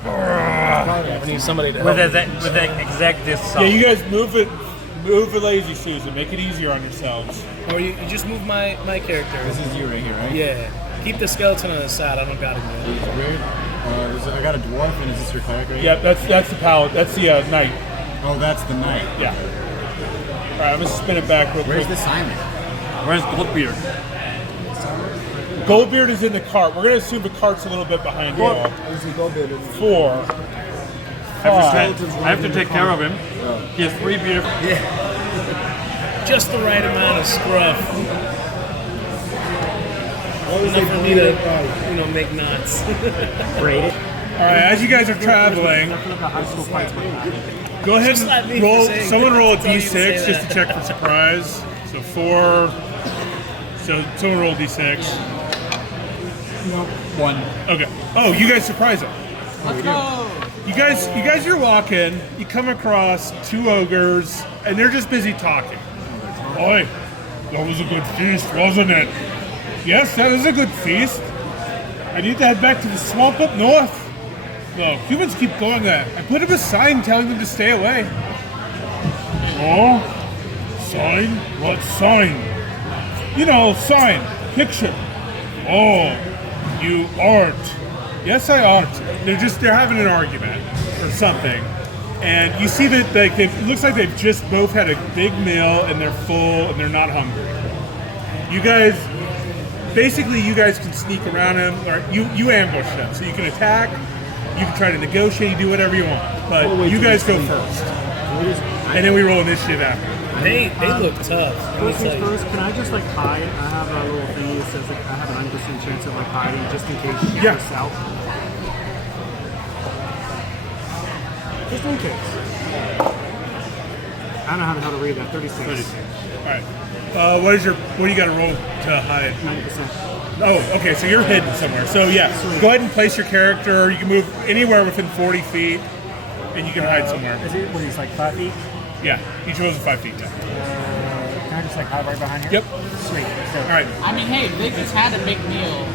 I need somebody to With help. the exact this Yeah, size. you guys move it lazy Susan. Make it easier on yourselves. Or you just move my character. This is you right here, right? Yeah. Keep the skeleton on the side. I don't got him yet. It's weird. I got a dwarf, and is this your cleric right Yep, that's the paladin. That's the knight. here? Oh, that's the knight. Yeah. All right, I'm gonna spin it back real Where's quick. the Simon? Where's Goldbeard? Goldbeard is in the cart. We're gonna assume the cart's a little bit behind you all. 4, I 5. have to take care of him. He has 3 beautiful. Just the right amount of scruff. Enough for me to, make knots. Braided. All right, as you guys are traveling, I feel like a high school fight. go ahead Just let me and roll. say Someone that. roll a That's all you can say d6 just to that. check for surprise. So 4. So someone roll d6. One. Okay. Oh, you guys surprise him. Let's go. You guys are walking. You come across 2 ogres, and they're just busy talking. Oi, that was a good feast, wasn't it? Yes, that was a good feast. I need to head back to the swamp up north. No, humans keep going there. I put up a sign telling them to stay away. Oh, sign? What sign? You know, sign, picture. Oh, you art. Yes, I art. They're having an argument or something. And you see that it looks like they've just both had a big meal and they're full and they're not hungry. You guys can sneak around them, or you ambush them. So you can attack, you can try to negotiate, you do whatever you want. But you guys go first. And then we roll initiative after. They look tough. Let me First tell things you. first, can I just hide? I have a little thing that says I have an 90% chance of hiding just in case you Yeah. get us out. Just in case. I don't know how to read that. 36. All right. What do you got to roll to hide? 90%. Oh, okay. So you're hidden somewhere. So yeah, go ahead and place your character. You can move anywhere within 40 feet, and you can hide somewhere. Is it, what is like 5 feet? Yeah, each of those is 5 feet. Yeah. Can I just hide right behind you? Yep. Sweet. So, All right. I mean, hey, they just had a big meal.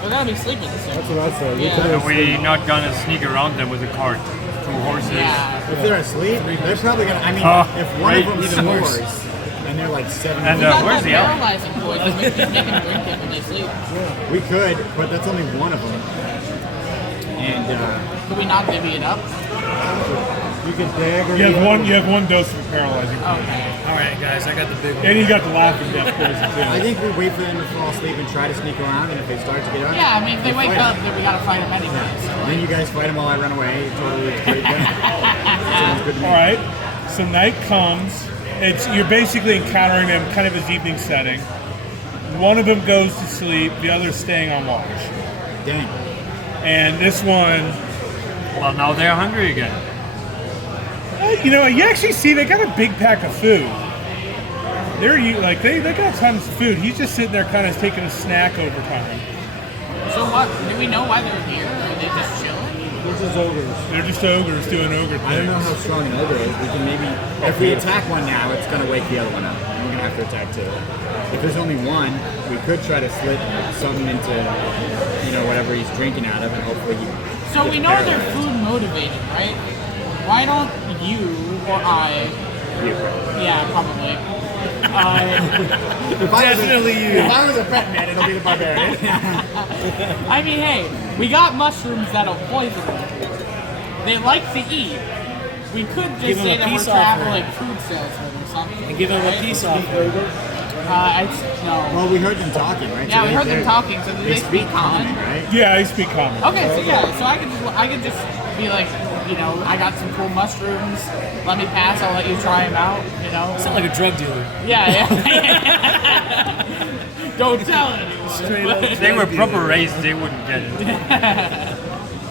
They're gonna be sleeping soon. That's what I said. Yeah. Are we not gonna sneak around them with a cart? 2 horses. Yeah. If they're asleep, they're probably gonna. I mean, if one right. of them Even worse. snores and they're like 7 And, We got where's that the elf? paralyzing poison. We can make them drink it when they sleep. we could, but that's only one of them. And Could we not divvy it up? You can dagger. You have one dose of paralyzing, Okay. All right, guys, I got the big one. and you got the laughing death poison I too. think we wait for them to fall asleep and try to sneak around, and if they start to get up, Yeah, I mean, if they we wake fight up, then we gotta fight them anyway. So, And then you guys fight them while I run away. Totally, it's great. Sounds good to me. All right. So night comes. You're basically encountering them kind of as evening setting. One of them goes to sleep. The other's staying on watch. Dang. And this one, Well, now they're hungry again. you actually see they got a big pack of food. They got tons of food. He's just sitting there kind of taking a snack over time. so what? Do we know why they're here? Are they just chilling? This is ogres. They're just ogres doing ogre things. I don't know how strong an ogre is. We can maybe, if we attack one now, it's gonna wake the other one up. And we're gonna have to attack two. If there's only one, we could try to slip something into, whatever he's drinking out of, and hopefully he. So we know they're food motivated, right? Why don't you or I? Yeah, probably. Definitely you. If I was a pet man, it'll be the barbarian. I mean, hey, we got mushrooms that'll poison them. They like to eat. We could just Give 'em say a that we're peace offering. traveling food salesmen or something. And give them a right? peace offering. No. Well, we heard them talking, right? Yeah, So we heard them they're- talking. So do they speak common? right? Yeah, I speak common. Okay, so yeah, so I could just be like, I got some cool mushrooms. Let me pass. I'll let you try them out. Sound like a drug dealer. Yeah. Don't tell anyone. Straight up. If they were proper raised, they wouldn't get it.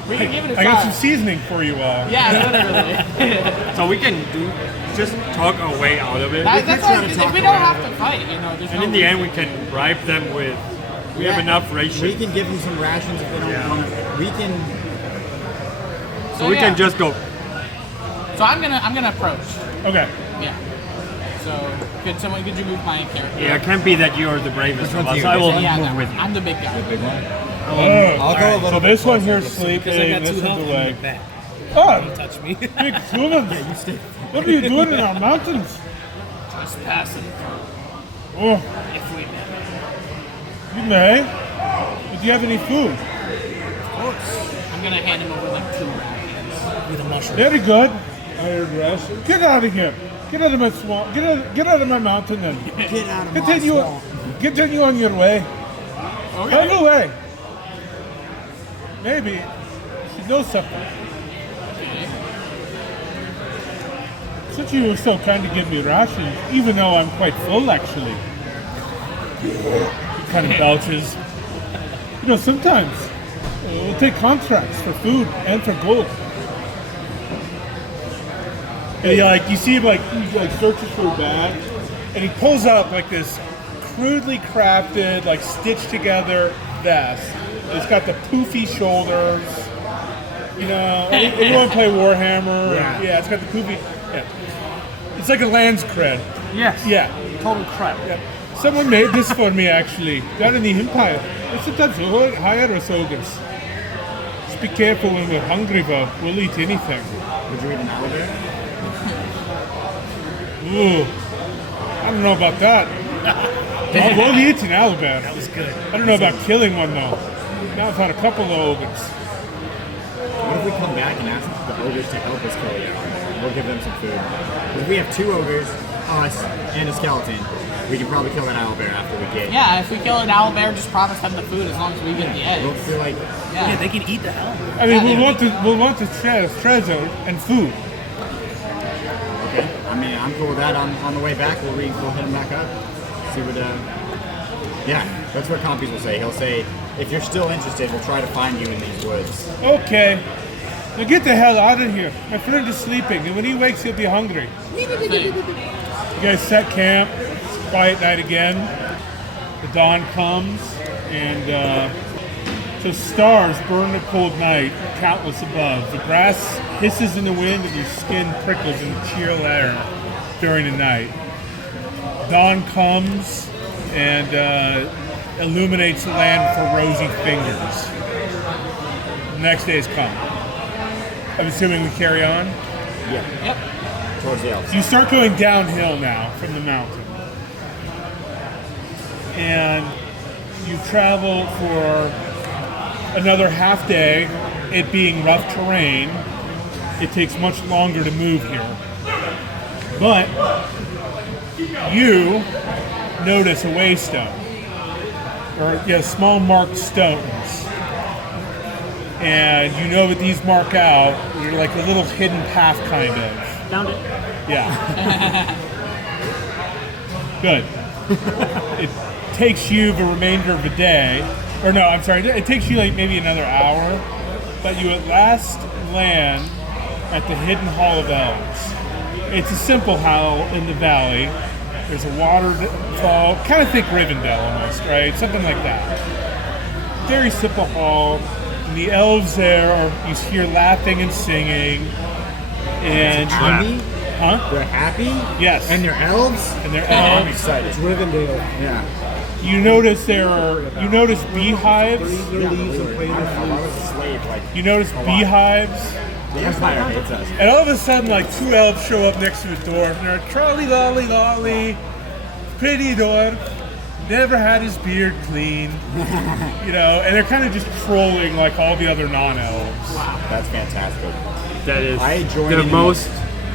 We can give it a I try. got some seasoning for you all. Yeah, literally. So we can just talk our way out of it. That's try why to if talk we don't around have to fight, there's And no in the end, we reason. can bribe them with. We have Yeah. enough We ration. can give them some rations if they don't Yeah. want to. We can. So we yeah. can just go. So I'm gonna approach. Okay. Yeah. Could you move my character? Yeah, it can't be that you're the bravest of us. I will Yeah, move no, with you. I'm the big guy. Big one. Oh, I'll go a little so bit this one closer. here's Because I sleeping, got this two one's health in the awake. back. Oh, Don't touch me. big humans. What are you doing in our mountains? Just passing through. Oh, If we met. you may. But do you have any food? Of course. I'm gonna hand him over like 2 rations. With a mushroom. Very good. Iron ration. Get out of here. Get out of my swamp. Get out of my mountain then. Get out of Continue. my swamp. Continue on your way. Okay. By the way, maybe you should know something. Since you were so kind to give me rations, even though I'm quite full actually. He kind of belches. You know, sometimes we'll take contracts for food and for gold. And you see him he searches for a bag, and he pulls out like this crudely crafted, stitched together vest. It's got the poofy shoulders. You know, anyone play Warhammer? Yeah. It's got the poofy. Yeah, it's like a Land's Cred. Yes. Yeah. Total crap. Yeah. Someone made this for me actually, down in the Empire. It's sometimes hire us ogres. Just be careful when we're hungry though, we'll eat anything. Would you eat an owlbear? Ooh, I don't know about that. We'll eat an owlbear. That was good. I don't know about killing one though. Now I've had a couple of ogres. What if we come back and ask the ogres to help us kill the owlbear? We'll give them some food. If we have 2 ogres, us, and a skeleton, we can probably kill that owlbear after we get. Yeah, if we kill an owlbear, just promise them the food as long as we get the We'll eggs. feel like Yeah, they can eat the hell. I mean, Yeah, we'll want the treasure and food. okay. I mean, I'm cool with that. On the way back, we'll hit him back up. See what. Yeah, that's what Compies will say. He'll say, if you're still interested, we'll try to find you in these woods. Okay. Now get the hell out of here. My friend is sleeping, and when he wakes, he'll be hungry. You guys set camp. It's a quiet night again. The dawn comes, and so stars burn a cold night, countless above. The grass hisses in the wind, and your skin prickles in the chill air during the night. Dawn comes and illuminates the land with her rosy fingers. The next day has come. I'm assuming we carry on. Yeah. Yep. Towards the elves. You start going downhill now from the mountain. And you travel for another half day. It being rough terrain, it takes much longer to move here. But you notice a waystone, or small marked stones. And you know that these mark out, you're like a little hidden path kind of. Found it. Yeah. Good. It takes you the remainder of the day, or no, I'm sorry, it takes you maybe another hour, but you at last land at the Hidden Hall of Elves. It's a simple hall in the valley. There's a waterfall, kind of think Rivendell almost, right? Something like that. Very simple hall. And the elves there you hear laughing and singing. And Happy? huh? They're happy? Yes. And they're elves? And they're I'm elves. excited. It's Rivendell. Yeah. You notice beehives. Freeze their leaves and play their I flutes. was a slave, like, You notice beehives. the Empire hates us. And all of a sudden, 2 elves show up next to the door, and they're trolley lolly lolly, pretty dwarf, never had his beard clean, and they're kind of just trolling like all the other non-elves. That's fantastic. That is I join the in. most.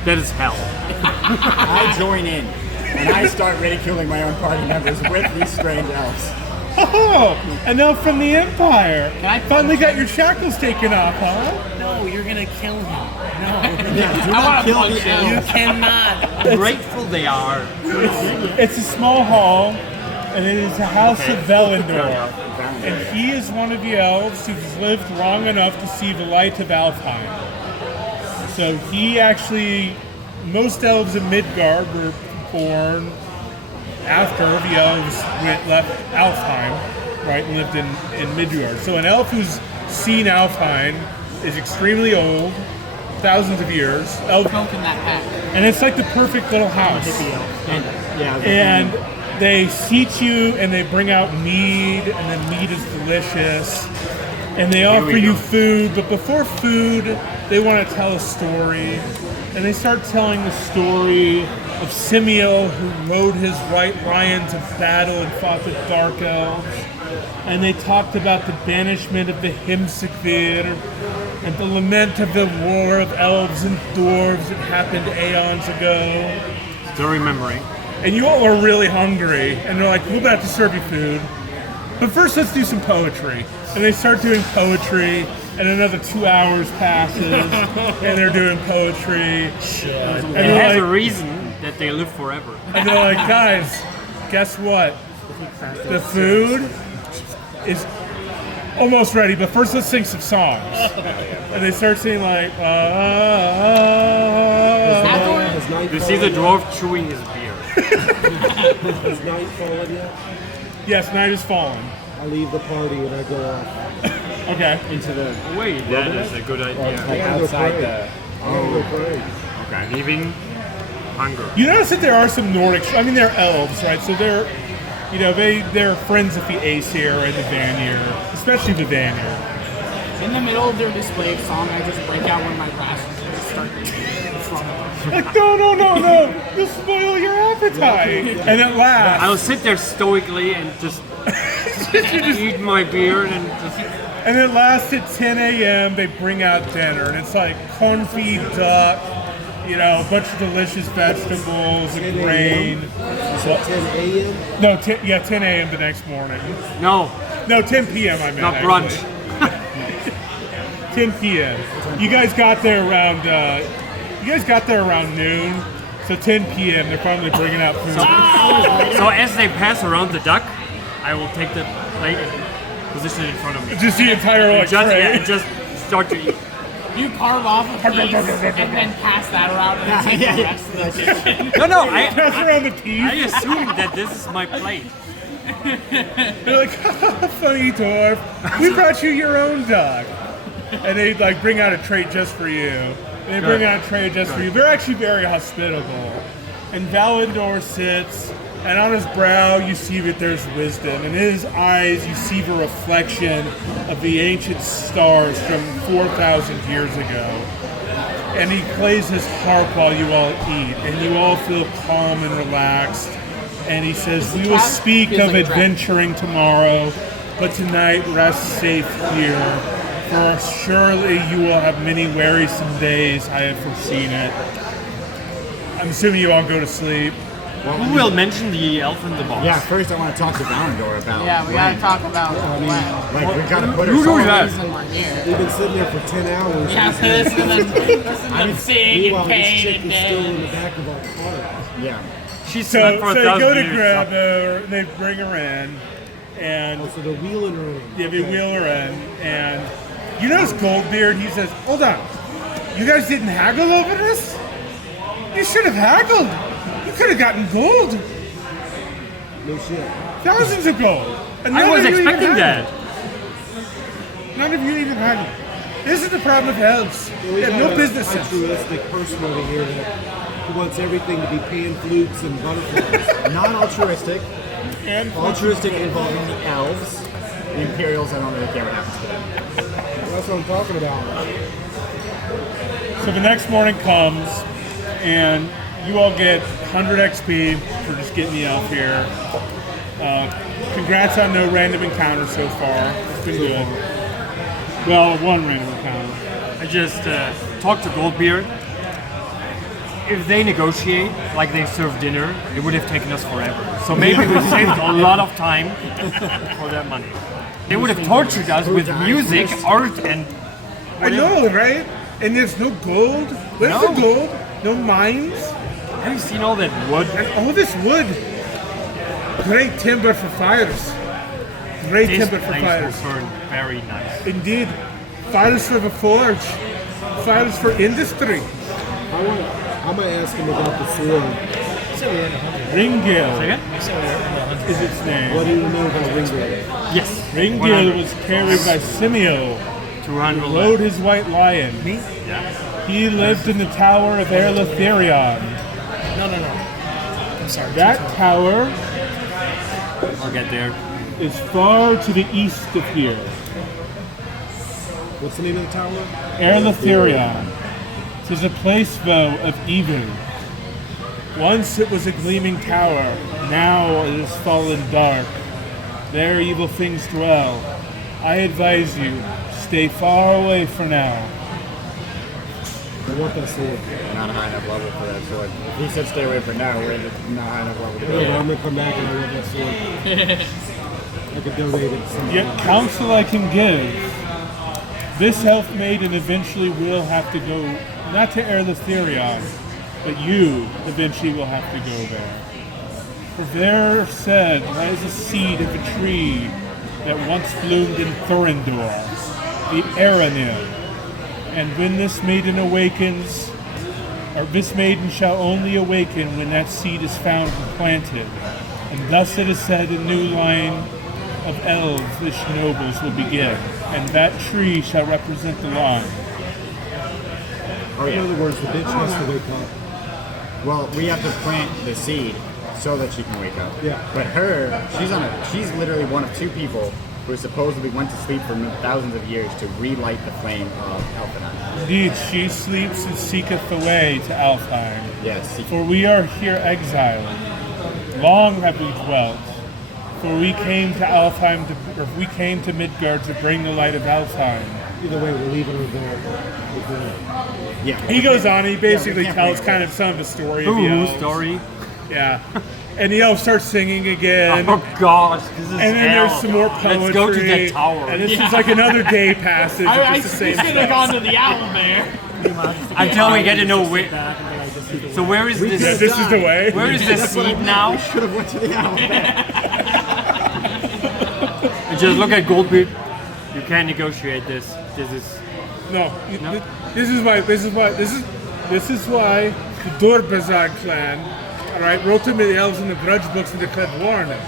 That is hell. I join in, and I start ridiculing my own party members with these strange elves. Oh, and now from the Empire, I finally got your shackles taken off, huh? No, you're gonna kill him. No, Yeah, do I not want to kill punch the him. you elves. cannot. Grateful they are. It's a small hall, and it is the House of Velendor. Found And it. he is one of the elves who's lived long enough to see the light of Alfheim. So he actually, most elves in Midgard were born after the elves left Alfheim, right, and lived in Midgard. So an elf who's seen Alfheim is extremely old, thousands of years. Coke in that pack. And it's like the perfect little house. And they seat you and they bring out mead, and the mead is delicious. And they offer you food, but before food, they want to tell a story. And they start telling the story of Simeo, who rode his white lion to battle and fought the dark elves. And they talked about the banishment of the Himsikvir and the lament of the war of elves and dwarves that happened aeons ago. Still remembering. And you all are really hungry, and they're like, we're about to serve you food. But first, let's do some poetry. And they start doing poetry, and another 2 hours passes, and they're doing poetry. And It they're has a like, reason that they live forever. and they're like, guys, guess what? The food is almost ready, but first let's sing some songs. And they start singing like, Has night You see the fallen dwarf chewing his beard. yet? Has night fallen yet? yes, night is falling. I leave the party and I go off. Okay. Into the Wait, that is a good idea. like gotta go outside pray. the. I gotta go pray. Okay. Leaving hunger. You notice that there are some Nordic, I mean, they're elves, right? So they're, you know, they're friends of the Aesir and the Vanir, especially the Vanir. In the middle of their display of song, I just break out one of my glasses and just start reading in front of them. Like, no, you'll spoil your appetite. And at last, I'll sit there stoically and just eat my beard and just. And it lasts at 10 a.m. They bring out dinner, and it's like confit duck, you know, a bunch of delicious vegetables and 10 grain. So 10 a.m.? No, 10 a.m. the next morning. No, 10 p.m. I meant. not actually. brunch. 10 p.m. You guys got there around. Noon. So 10 p.m. They're finally bringing out food. So as they pass around the duck, I will take the plate and position it in front of me. Just the entire like Just, tray. yeah, just start to eat. You carve off a piece and then pass that around and take the rest of the chicken. No, Pass around the I piece. assume that this is my plate. They're like, funny dwarf, we brought you your own duck. And they like bring out a tray just for you. And they bring out a tray just for you. They're actually very hospitable. And Valendor sits, and on his brow you see that there's wisdom. And in his eyes you see the reflection of the ancient stars from 4,000 years ago. And he plays his harp while you all eat, and you all feel calm and relaxed. And he says, we will speak of adventuring tomorrow, but tonight rest safe here. For surely you will have many wearisome days, I have foreseen it. I'm assuming you all go to sleep. Who will mention the elf in the box? Yeah, first I want to talk to Valendor about. Yeah, we gotta when. talk about when. Like we gotta put Who do ourselves. that? Reason we're here. We've been sitting there for 10 hours. Yeah, listen to sing Meanwhile, and this pain chick and is still in the dead. back of our car. Yeah. She So, slept for so a they thousand go to years. grab her, and they bring her in, and So they're wheeling her in. yeah, they wheel her in, and you notice Goldbeard, he says, hold on, you guys didn't haggle over this? You should have haggled. You could have gotten gold. No shit. Thousands of gold. And I none was of you even expecting haggled. that. None of you even haggled. This is the problem with elves. We They have got no a business sense. altruistic person over here that wants everything to be pan flutes and butterflies. Non-altruistic. And Altruistic involving the elves. The Imperials, I don't really care what happens to them. That's what I'm talking about. so the next morning comes, and you all get 100 XP for just getting me up here. Congrats on no random encounter so far. It's been good. Well, one random encounter. I just talked to Goldbeard. If they negotiate like they serve dinner, it would have taken us forever. So maybe we saved a lot of time for that money. They would have tortured us with music, art, and I know, right? And there's no gold. Where's No. the gold? No mines? have you seen all that wood? And all this wood. Great timber for fires. Great This timber for place fires. will burn very nice. Indeed. Fires for the forge. Fires for industry. I'm going to ask him about the sword. Ringgill Again? is its name. What do you know about Ringo? Yes. Ringgill was carried by Simeo, 200 who rode his white lion. Yeah. He lived in the Tower of Erlithirion. No. I'm sorry. That tower I'll get there. is far to the east of here. What's the name of the tower? Erlithirion. 'Tis a place, though, of evil. Once it was a gleaming tower, now it is fallen dark. There evil things dwell. I advise you, stay far away for now. I want that sword. We're not a high enough level for that sword. If he said stay away for now, we're not high enough level to I go. know, but I'm gonna come back and I want that sword. I could donate it to somebody. Yet counsel I can give. This elf maiden eventually will have to go, not to Erlithirion, but you eventually will have to go there. For there said lies a seed of a tree that once bloomed in Thurendor, the Aranim. And when this maiden awakens, or this maiden shall only awaken when that seed is found and planted. And thus it is said, a new line of elvish nobles will begin, and that tree shall represent the line. Oh In yeah. other words, the bitch has to wake up. Well, we have to plant the seed so that she can wake up. Yeah. But she's literally one of two people who supposedly went to sleep for thousands of years to relight the flame of Elfenheim. Indeed, she sleeps and seeketh the way to Alfheim. Yes. For we are here exiled. Long have we dwelt. For we came to Alfheim, we came to Midgard to bring the light of Alfheim. Either way, we're leaving her there. with her. Yeah. He goes on, he basically can't tells wait. kind of some of the story of the Ooh, elves. story. Yeah. And the elves start singing again. Oh gosh, this is And then hell. there's some more poetry. Let's go to the tower. And this is like another day passage. I It's just the should same have stuff. gone to the owl bear. Until we get to know where. So where is Yeah, this? this is the way. Where is this seed now? Should have went to the owl. And just look at Goldbeard. You can't negotiate this. This is. No, No? this is why the Dorbazag clan, all right, wrote to the elves in the grudge books and declared war on them.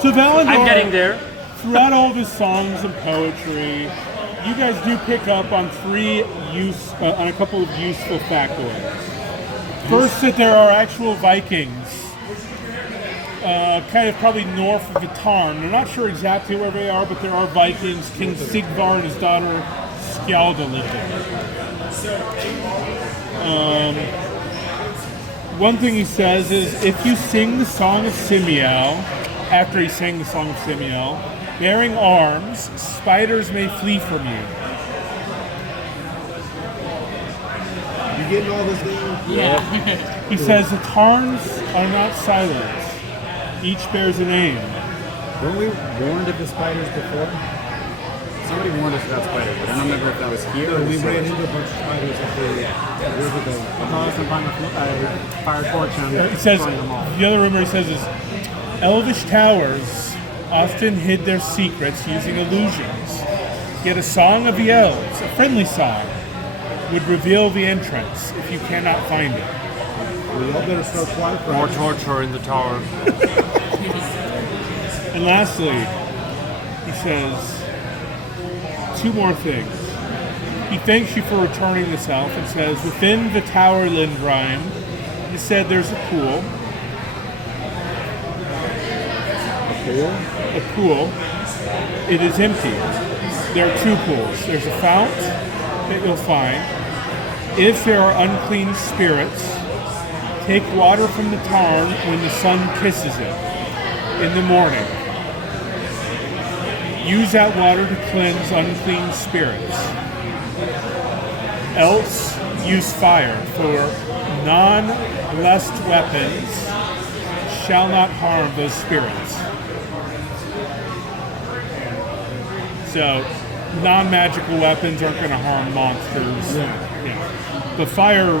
So Valinor, I'm getting there. throughout all of his songs and poetry, you guys do pick up on on a couple of useful factoids. First, that there are actual Vikings, kind of probably north of the Tarn. They're not sure exactly where they are, but there are Vikings. King Sigvar and his daughter Skjalda live there. One thing he says is, if you sing the Song of Simiel, after he sang the Song of Simiel, bearing arms, spiders may flee from you. You getting all this down? Yeah. He says the Tarns are not silent. Each bears a name. Weren't we warned of the spiders before? Somebody warned us about spiders, but I don't remember if that was here or We the ran sewers. into a bunch of spiders at the riverbank. Fire torch on It says, destroying them all. the other rumor he says is, elvish towers often hid their secrets using illusions. Yet a song of the elves, a friendly song, would reveal the entrance if you cannot find it. We all better start quiet for More torture in the tower. And lastly, he says two more things. He thanks you for returning this elf and says, within the Tower Lindrime, he said there's a pool. A pool. It is empty. There are two pools. There's a fount that you'll find. If there are unclean spirits, take water from the tarn when the sun kisses it in the morning. Use that water to cleanse unclean spirits. Else, use fire, for non-blessed weapons shall not harm those spirits. So, non-magical weapons aren't going to harm monsters. Yeah. But fire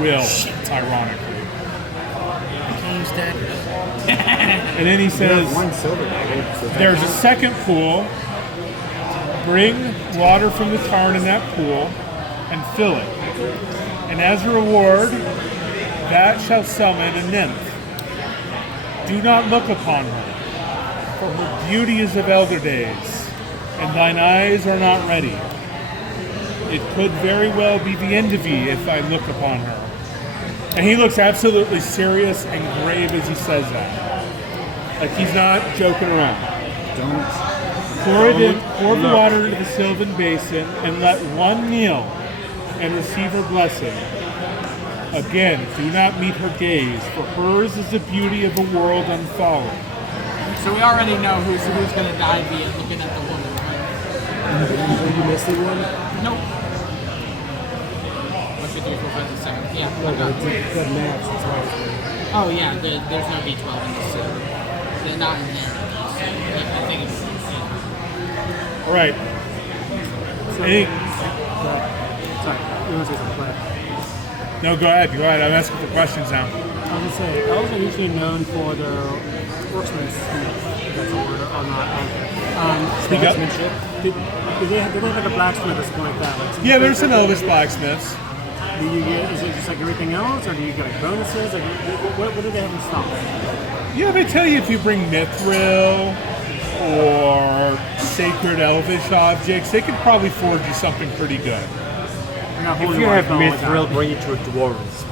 will, ironically. And then he says, One silver dagger. So there's a second pool. Bring water from the tarn in that pool and fill it. And as a reward, that shall summon a nymph. Do not look upon her, for her beauty is of elder days, and thine eyes are not ready. It could very well be the end of ye if I look upon her. And he looks absolutely serious and grave as he says that. Like he's not joking around. Pour the water into the sylvan basin and let one kneel and receive her blessing. Again, do not meet her gaze, for hers is the beauty of a world unfallen. So we already know who's going to die via looking at the woman, right? Did you miss the one? Nope. 1, 2, 3, 4, 5, 6, 7. Yeah, I got it. It's got maps, that's why it's there. Oh yeah, there's no D12 in this suit. They're not in there. I think it's All right. Any- Sorry, you want to say something? Go ahead. no, go ahead. I'm asking for questions now. I was going to say, elves are usually known for their worksmanship, if that's a word or not. Speak up. Do they have like a blacksmith or something like that? Like Yeah, there's some elvish blacksmiths. Do you get, is it just like everything else, or do you get like bonuses? Like, what do they have in stock? Yeah, they tell you if you bring mithril or sacred elvish objects, they could probably forge you something pretty good. If you have mithril, bring it to a dwarves.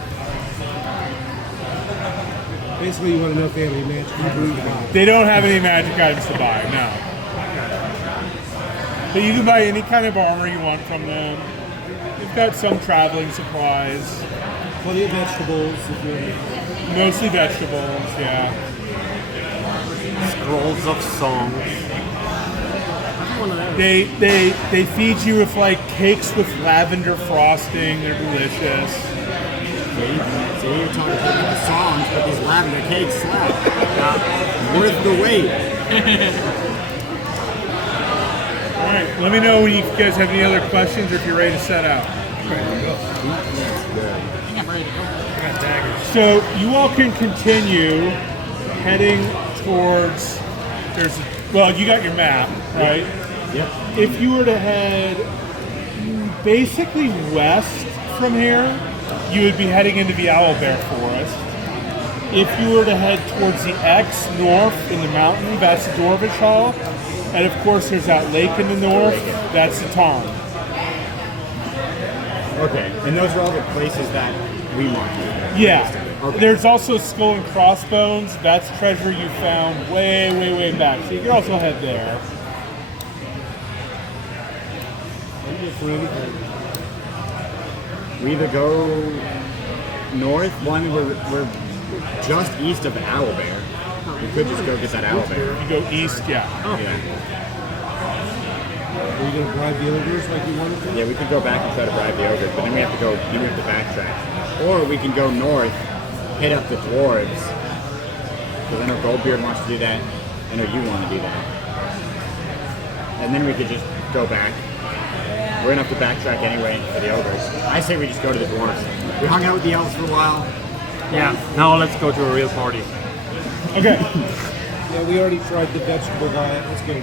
Basically, you want to know if they have any magic items to buy. They don't have any magic items to buy, no. But you can buy any kind of armor you want from them. They've got some traveling supplies. Plenty of vegetables. If you're Mostly vegetables, yeah. Scrolls of songs. They feed you with like cakes with lavender frosting. They're delicious. See, you're talking about the songs, but these lavender cakes slap. Worth the wait. All right, let me know when you guys have any other questions or if you're ready to set out. So you all can continue heading towards. You got your map, right? Yep. If you were to head basically west from here, you would be heading into the Owlbear Forest. If you were to head towards the X north in the mountain, that's the Dwarvish Hall. And of course, there's that lake in the north, that's the Tarn. Okay, and those are all the places that we marked. Yeah. Okay. There's also Skull and Crossbones. That's treasure you found way, way, way back. So you can also head there. We either go north, we're just east of the Owlbear. We could just go get that Owlbear. You go east, yeah. Yeah. Are you going to bribe the ogres like you wanted to? Yeah, we could go back and try to bribe the ogres, but then we have to backtrack. Or we can go north, hit up the dwarves. Because I know Goldbeard wants to do that. I know you want to do that. And then we could just go back. We're going to have to backtrack anyway for the ogres. I say we just go to the dwarves. We hung out with the elves for a while. Yeah, now let's go to a real party. Okay. Yeah, we already tried the vegetable diet. Let's go.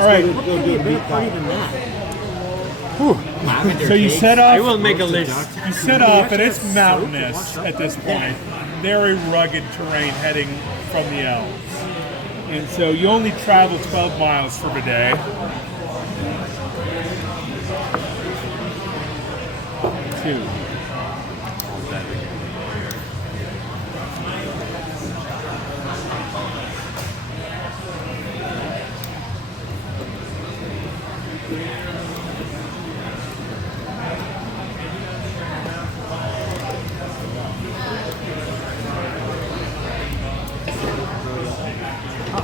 All right. Go do a meat pie. Lavender So you cakes. set I off. will make a list. You set off, and it's mountainous at this point. Very rugged terrain heading from the elves. And so you only travel 12 miles for the day. Two.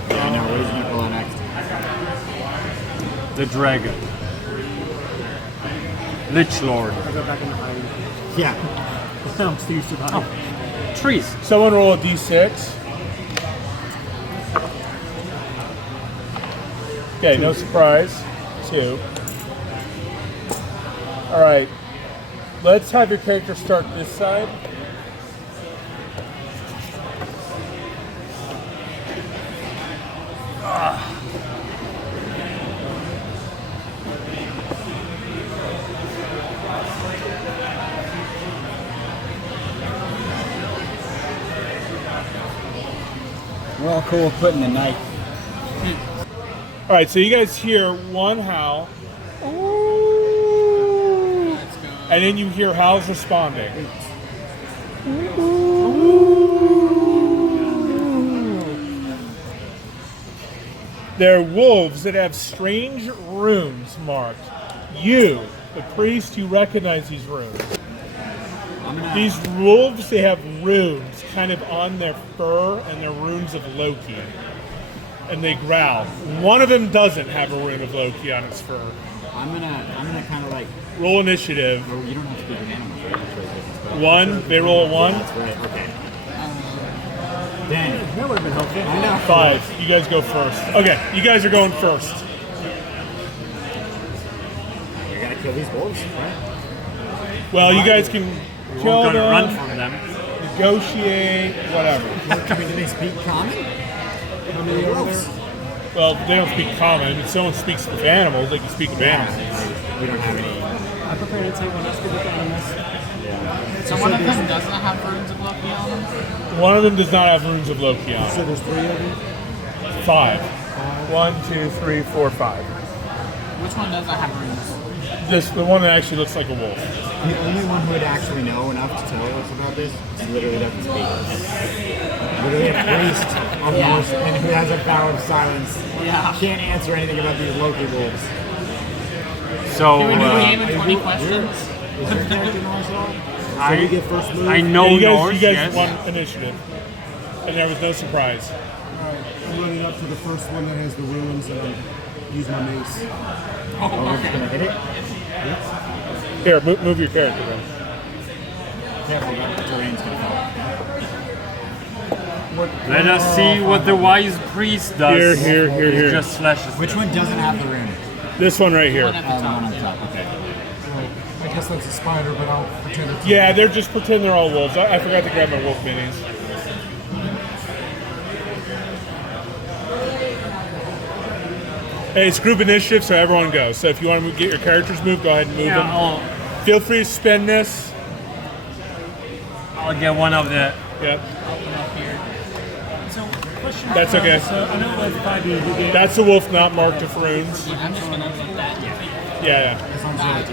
Yeah, I know. What is he going to pull out next? The dragon. Lich Lord. I go back into hiding. Yeah. I'm still used to that. Trees. Someone roll a d6. Okay, no surprise. 2. All right. Let's have your character start this side. We're all cool with putting the knife. All right, so you guys hear one howl. Ooh. And then you hear howls responding. They're wolves that have strange runes marked. You, the priest, you recognize these runes. These wolves, they have runes kind of on their fur, and they're runes of Loki. And they growl. One of them doesn't have a rune of Loki on its fur. I'm gonna kind of like. Roll initiative. Well, you don't have to speak in animals, right? That's what it is, but- One, they roll a one. That's right. Okay. Dang. That would have been helpful. I know. 5. You guys go first. Okay, you guys are going first. You're gonna kill these wolves, right? Well, you guys can We're kill gonna run them, from them. negotiate, whatever. I mean, do they speak common? How many are there? Well, they don't speak common. If someone speaks with animals, they can speak with animals. We don't have any. I prepared to take one else with animals. So one of them doesn't have runes of Loki on them? One of them does not have runes of Loki on So it. there's 3 of them? 5. 1, 2, 3, 4, 5. Which one doesn't have runes? The one that actually looks like a wolf. The only one who would actually know enough to tell us about this is literally doesn't speak. Literally a priest almost, and who has a power of silence. Yeah. Can't answer anything about these Loki wolves. So Can we do a game in 20 questions? Is your character Norse at all? So we get first move? I know you Norse, guys yes. won initiative. And there was no surprise. I'm running up to the first one that has the ruins and I'll use my mace. Oh, we're just gonna hit it? Here, move your character then. Careful, the terrain's gonna fall. Let us see what the wise priest does. Here. He just slashes. Which one doesn't have the rune? This one right here. One at the The one top. on top, okay. I guess that's a spider, but I'll pretend it's Yeah, they're just pretend they're all wolves. I forgot to grab my wolf minis. Hey, it's group initiative, so everyone goes. So if you want to get your characters moved, go ahead and move Yeah, them. Feel free to spend this. I'll get one of the. Yep, So, question. that's okay. So, I know with 5e, you get. That's a wolf not marked with runes. I'm just gonna put that. Yeah. Back.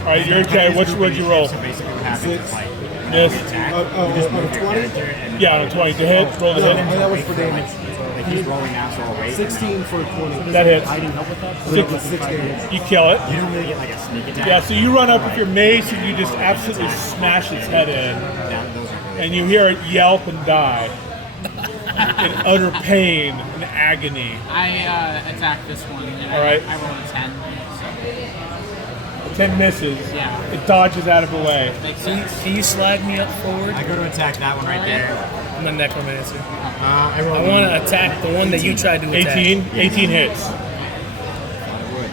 All right, you're okay. What'd you roll? So basically what happens is like, Yes. on a 20? Yeah, on a 20 to hit. Roll the hit. That was for damage. like he's rolling now, so I'll wait. 16 for a 20. That hits. Hiding help with that? That was 6 damage. You kill it. You don't really get like a sneak attack. Yeah, so you run up with your mace and you just absolutely smash its head in. Those are good. And you hear it yelp and die in utter pain and agony. I attack this one. And All right. I roll a 10. 10 misses. Yeah. It dodges out of the way. Can you slide me up forward? I go to attack that one right there. I'm a necromancer. I roll I want to attack the one that you tried to attack. 18 hits. I would.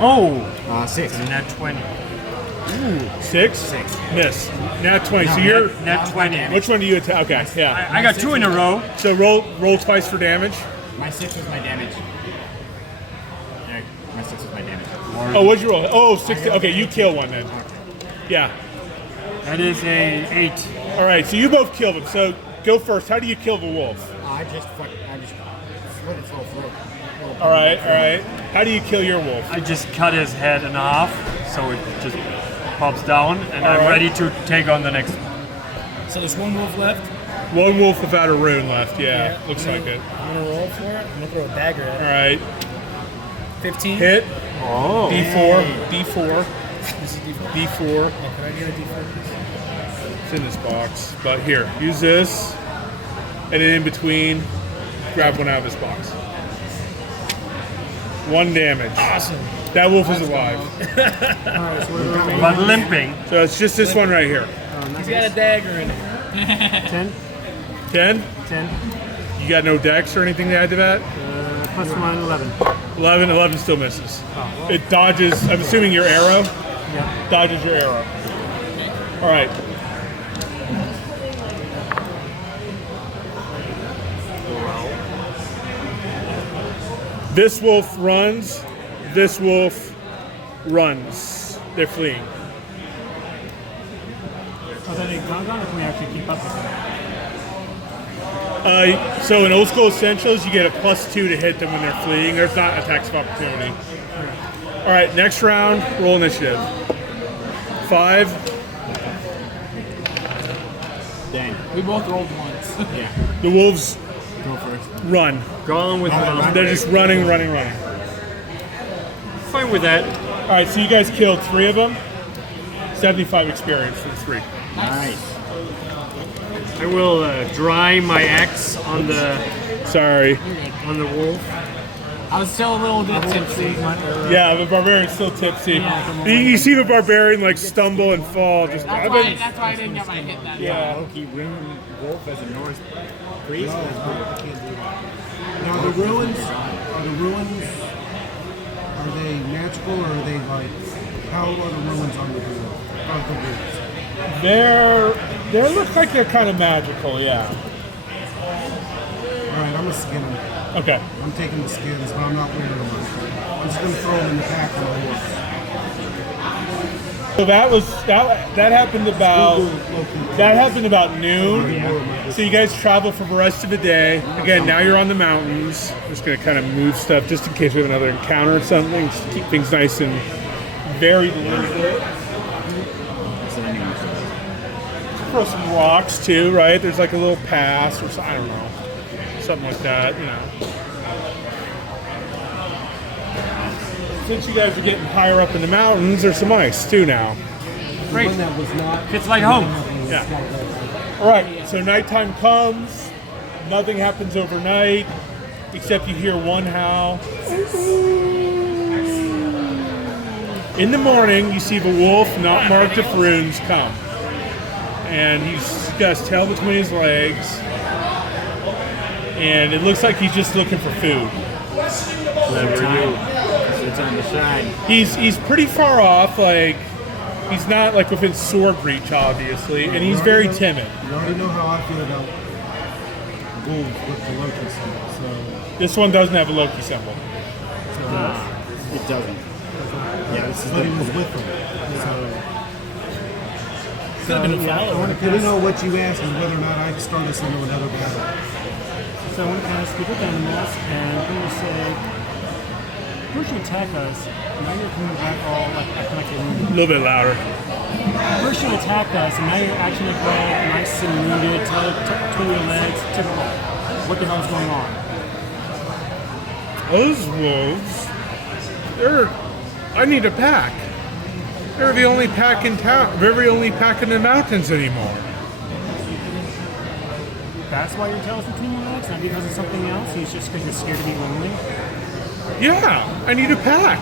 Oh, 6. net 20. 6? Miss. Now 20. So you're. Net 20. Which one do you attack? Okay, yeah. I got 2 in a row. So roll twice for damage. My 6 was my damage. Yeah, my 6 was my damage. Oh, what'd you roll? Oh, 60. Okay, you kill one then. Yeah. That is a 8. All right, so you both killed him. So go first. How do you kill the wolf? I just slit its whole throat. All right. How do you kill your wolf? I just cut his head in half, so it just pops down, and I'm Alright. ready to take on the next one. So there's one wolf left. One wolf without a rune left. Yeah, looks like it. I'm gonna roll for it. I'm gonna throw a dagger All at it. right. 15. Hit. Oh. D4. This is D4. D4. Oh, can I get a D4? It's in this box. But here, use this. And then in between, grab one out of this box. 1 damage. Awesome. That wolf is alive. But limping. So it's just this one right here. He's got a dagger in it. 10? 10? 10. You got no dex or anything to add to that? Plus 1, 11. 11 still misses. It dodges, I'm assuming your arrow? Yeah. Dodges your arrow. All right. This wolf runs. This wolf runs. They're fleeing. Are they gone or can we actually keep up with them? So in Old School Essentials, you get a +2 to hit them when they're fleeing. There's not attacks of opportunity. All right, next round, roll initiative. 5. Dang. We both rolled once. Yeah. The wolves Go first. run. Gone with They're just running. Fine with that. All right, so you guys killed 3 of them. 75 experience for the 3. Nice. I will dry my axe on the Sorry. wolf. I was still a little bit tipsy. Yeah, the barbarian's still tipsy. You see the barbarian like stumble and fall. Just That's why I didn't get my hit that Yeah. Loki ruined Wolf as a Norse priest. Now the ruins, are they magical or are they like, how are the ruins on the ruins? they look like they're kind of magical. Yeah. Alright, I'm gonna skin them. Okay. I'm taking the skins, but I'm not wearing them. I'm just gonna throw them in the pack of my horse. So that happened about noon. So you guys travel for the rest of the day. Again, now you're on the mountains. Just gonna kind of move stuff just in case we have another encounter or something. Just to keep things nice and varied a little bit. Throw some rocks too, right? There's like a little pass or something, I don't know, something like that, you know. Since you guys are getting higher up in the mountains, there's some ice too now. Great. One that was not. It's like home. Yeah. All right, so nighttime comes. Nothing happens overnight, except you hear one howl. In the morning, you see the wolf, not marked with runes, come. And he's got his tail between his legs. And it looks like he's just looking for food. Clever you. It's on the side. He's pretty far off, like he's not like within sword reach, obviously, and he's very timid. You already know how I feel about wolves with the Loki symbol, so This one doesn't have a Loki symbol. It doesn't. Yeah, this is but he was with them. Could have been a follower. You know what you asked is whether or not I start us into another battle. So I want to cast Speak with Animals, and I'm going to say, first you attack us, now you're coming back all like acting like you're A wounded. little bit louder. First you attack us, and now you're actually all nice and wounded, tail between your legs, typical. What the hell is going on? Those wolves, I need a pack. They're the only pack in town. They're the only pack in the mountains anymore. That's why your tail's between your legs, not because of something else. It's just because you're scared to be lonely. Yeah, I need a pack.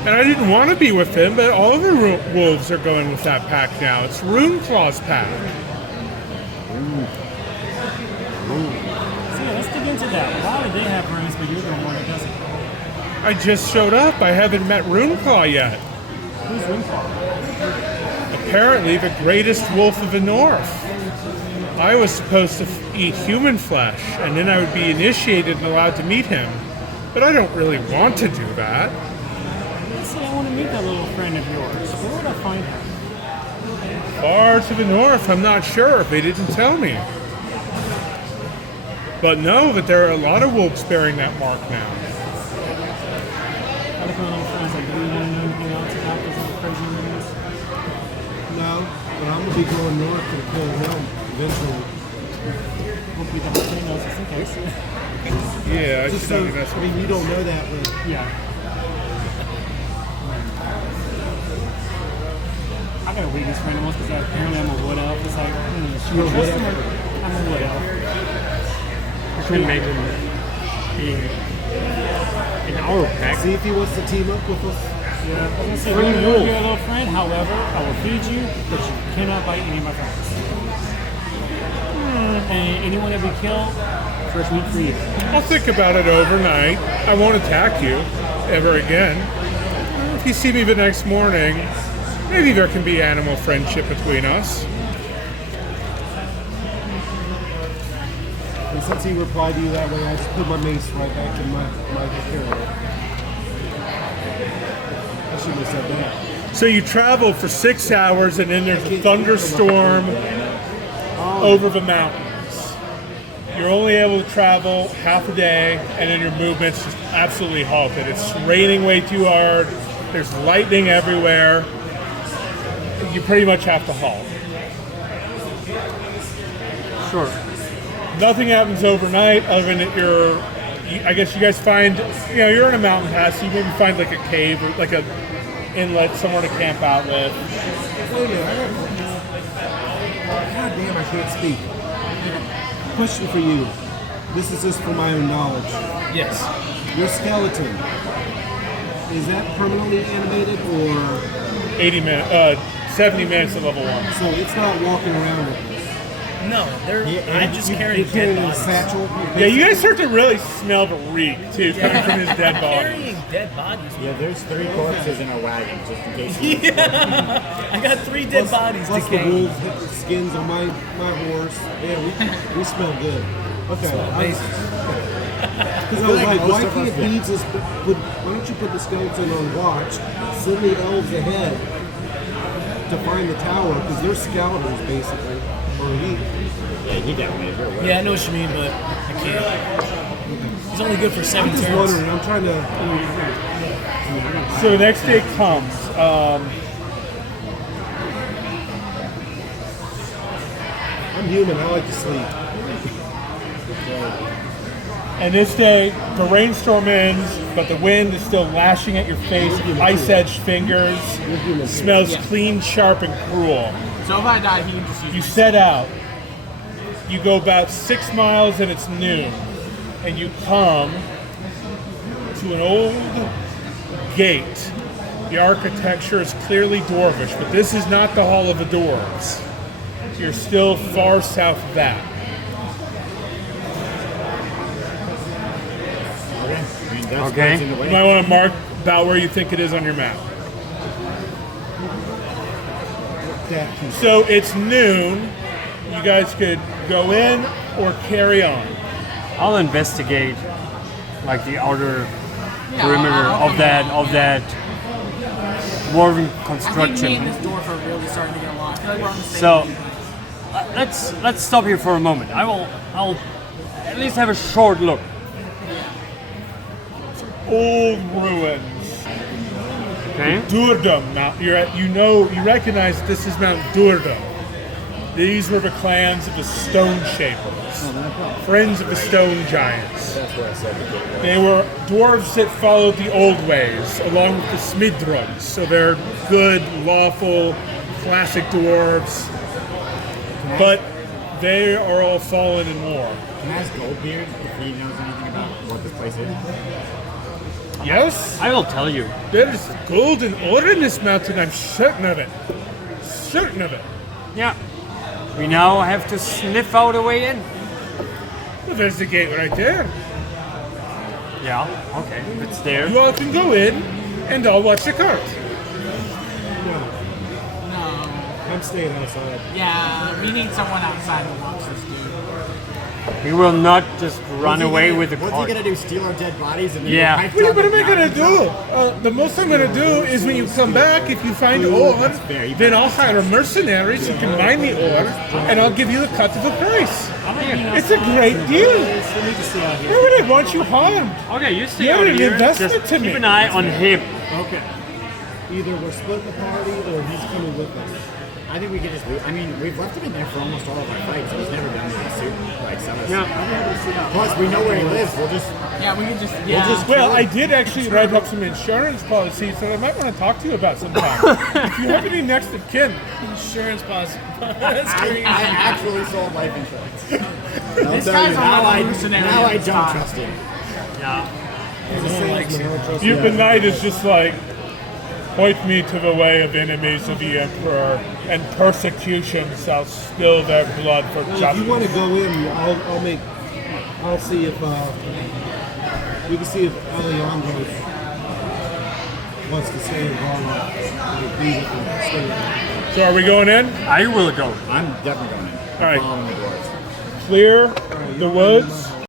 And I didn't want to be with them, but all the wolves are going with that pack now. It's Runeclaw's pack. So yeah, let's dig into that. Why do they have runes, but you're the one that doesn't? I just showed up. I haven't met Runeclaw yet. Who's Runeclaw? Apparently the greatest wolf of the north. I was supposed to eat human flesh, and then I would be initiated and allowed to meet him. But I don't really want to do that. Let's say I want to meet that little friend of yours. Where would I find him? Far to the north, I'm not sure. They didn't tell me. But know that there are a lot of wolves bearing that mark now. I look at my little friends like, do you want to know anything else about those little crazy runes? No, but I'm gonna be going north to kill him eventually. We'll beat the whole thing else just in case. Yeah, I Just should so, know that's I mean, you don't know that, but Yeah. I got a weakness for animals because apparently I'm a wood elf. It's like, should we trust him or I'm a wood elf? I can imagine being in our pack. see if he wants to team up with us. Yeah, I was gonna say, Free you're wolf. a little friend. However, I will feed you, but you cannot bite any of my friends. And anyone that we kill, first meat for you. I'll think about it overnight. I won't attack you ever again. If you see me the next morning, maybe there can be animal friendship between us. And since he replied to you that way, I just put my mace right back in my carrier. I shouldn't have said that. So you travel for 6 hours, and then there's a thunderstorm over the mountains. you're only able to travel half a day, and then your movement's just absolutely halted. It's raining way too hard. There's lightning everywhere. You pretty much have to halt. Sure. Nothing happens overnight other than that I guess you guys find, you're in a mountain pass, so you maybe find like a cave or like a inlet somewhere to camp out with. Wait a minute. God damn, I can't speak. Question for you. This is just for my own knowledge. Yes. Your skeleton, is that permanently animated or 70 minutes at level 1. so it's not walking around with this? No, I just carry You're carrying dead a bodies. satchel? Yeah, you guys start to really smell the reek too, coming from his dead body. Carrying dead bodies. Yeah, there's 3 corpses in our wagon, just in case. You Yeah. I got 3 dead bodies Plus the decaying. wolves hit the skins on my horse. Yeah, we smell good. Okay. Amazing. Because I was like, why can't he just why don't you put the skeleton on watch, send the elves ahead to find the tower, because they're scouters basically. Or he. Yeah, he definitely is. Yeah, I know what you mean, but I can't. He's only good for 7 I'm just turns. wondering, I'm trying to. So the next day comes. I'm human, I like to sleep. And this day, the rainstorm ends, but the wind is still lashing at your face, ice-edged fingers, smells clean, sharp, and cruel. So if I die, he can just use You set out. You go about 6 miles and it's noon. And you come to an old gate. The architecture is clearly dwarvish, but this is not the Hall of the Dwarves. You're still far south of that. Okay. You might want to mark about where you think it is on your map. So it's noon. You guys could go in or carry on. I'll investigate like the outer perimeter of that dwarven I think me construction. and this dwarf are really starting to get along. I feel like we're on the same So team. let's stop here for a moment. I'll at least have a short look. Old ruins. Okay. Durdum. Mount. You recognize this is Mount Durdum. These were the clans of the Stone Shapers, friends of the Stone Giants. They were dwarves that followed the old ways, along with the Smidrums. So they're good, lawful, classic dwarves. But they are all fallen in war. Can I ask Goldbeard if he knows anything about what this place is? Yes, I will tell you. there's golden ore in this mountain. I'm certain of it. Certain of it. Yeah. We now have to sniff out a way in. Well, there's the gate right there. Yeah. Okay. If it's there. You all can go in, and I'll watch the cart. No. I'm staying outside. Yeah, we need someone outside to watch this dude. We will not just run away with the What's cart. he gonna do? Steal our dead bodies and then Yeah. go hike What down am the I gonna mountain? do? The most I'm gonna do is when you come back, if you find ore, then I'll hire mercenaries who can mine the ore, and I'll give you the cut of the price. It's a great deal. Why would I want you harmed? Okay, you stay You're out an here. investment Just to keep me. an eye on him. Okay. Either we're splitting the party or he's coming with us. I think we could just leave. I mean, we've left him in there for almost all of our fights. He's never done anything super like some of us. Yeah. Plus, we know where he lives. We'll just. Yeah, we could just. Yeah. Well, I did actually write up some insurance policies that I might want to talk to you about sometime. If you have any next of kin. Insurance policy. That's I crazy. actually sold life insurance. This guy's a now hallucinatory now I at this don't time. trust him. Yeah. The knight is just like, point me to the way of enemies of the emperor, and persecution shall spill their blood for Well, if justice. you want to go in, I'll see if we can see if Alejandro wants to stay involved. So are we going in? I will go. I'm definitely going in. All right. Following the dwarves. Clear the woods.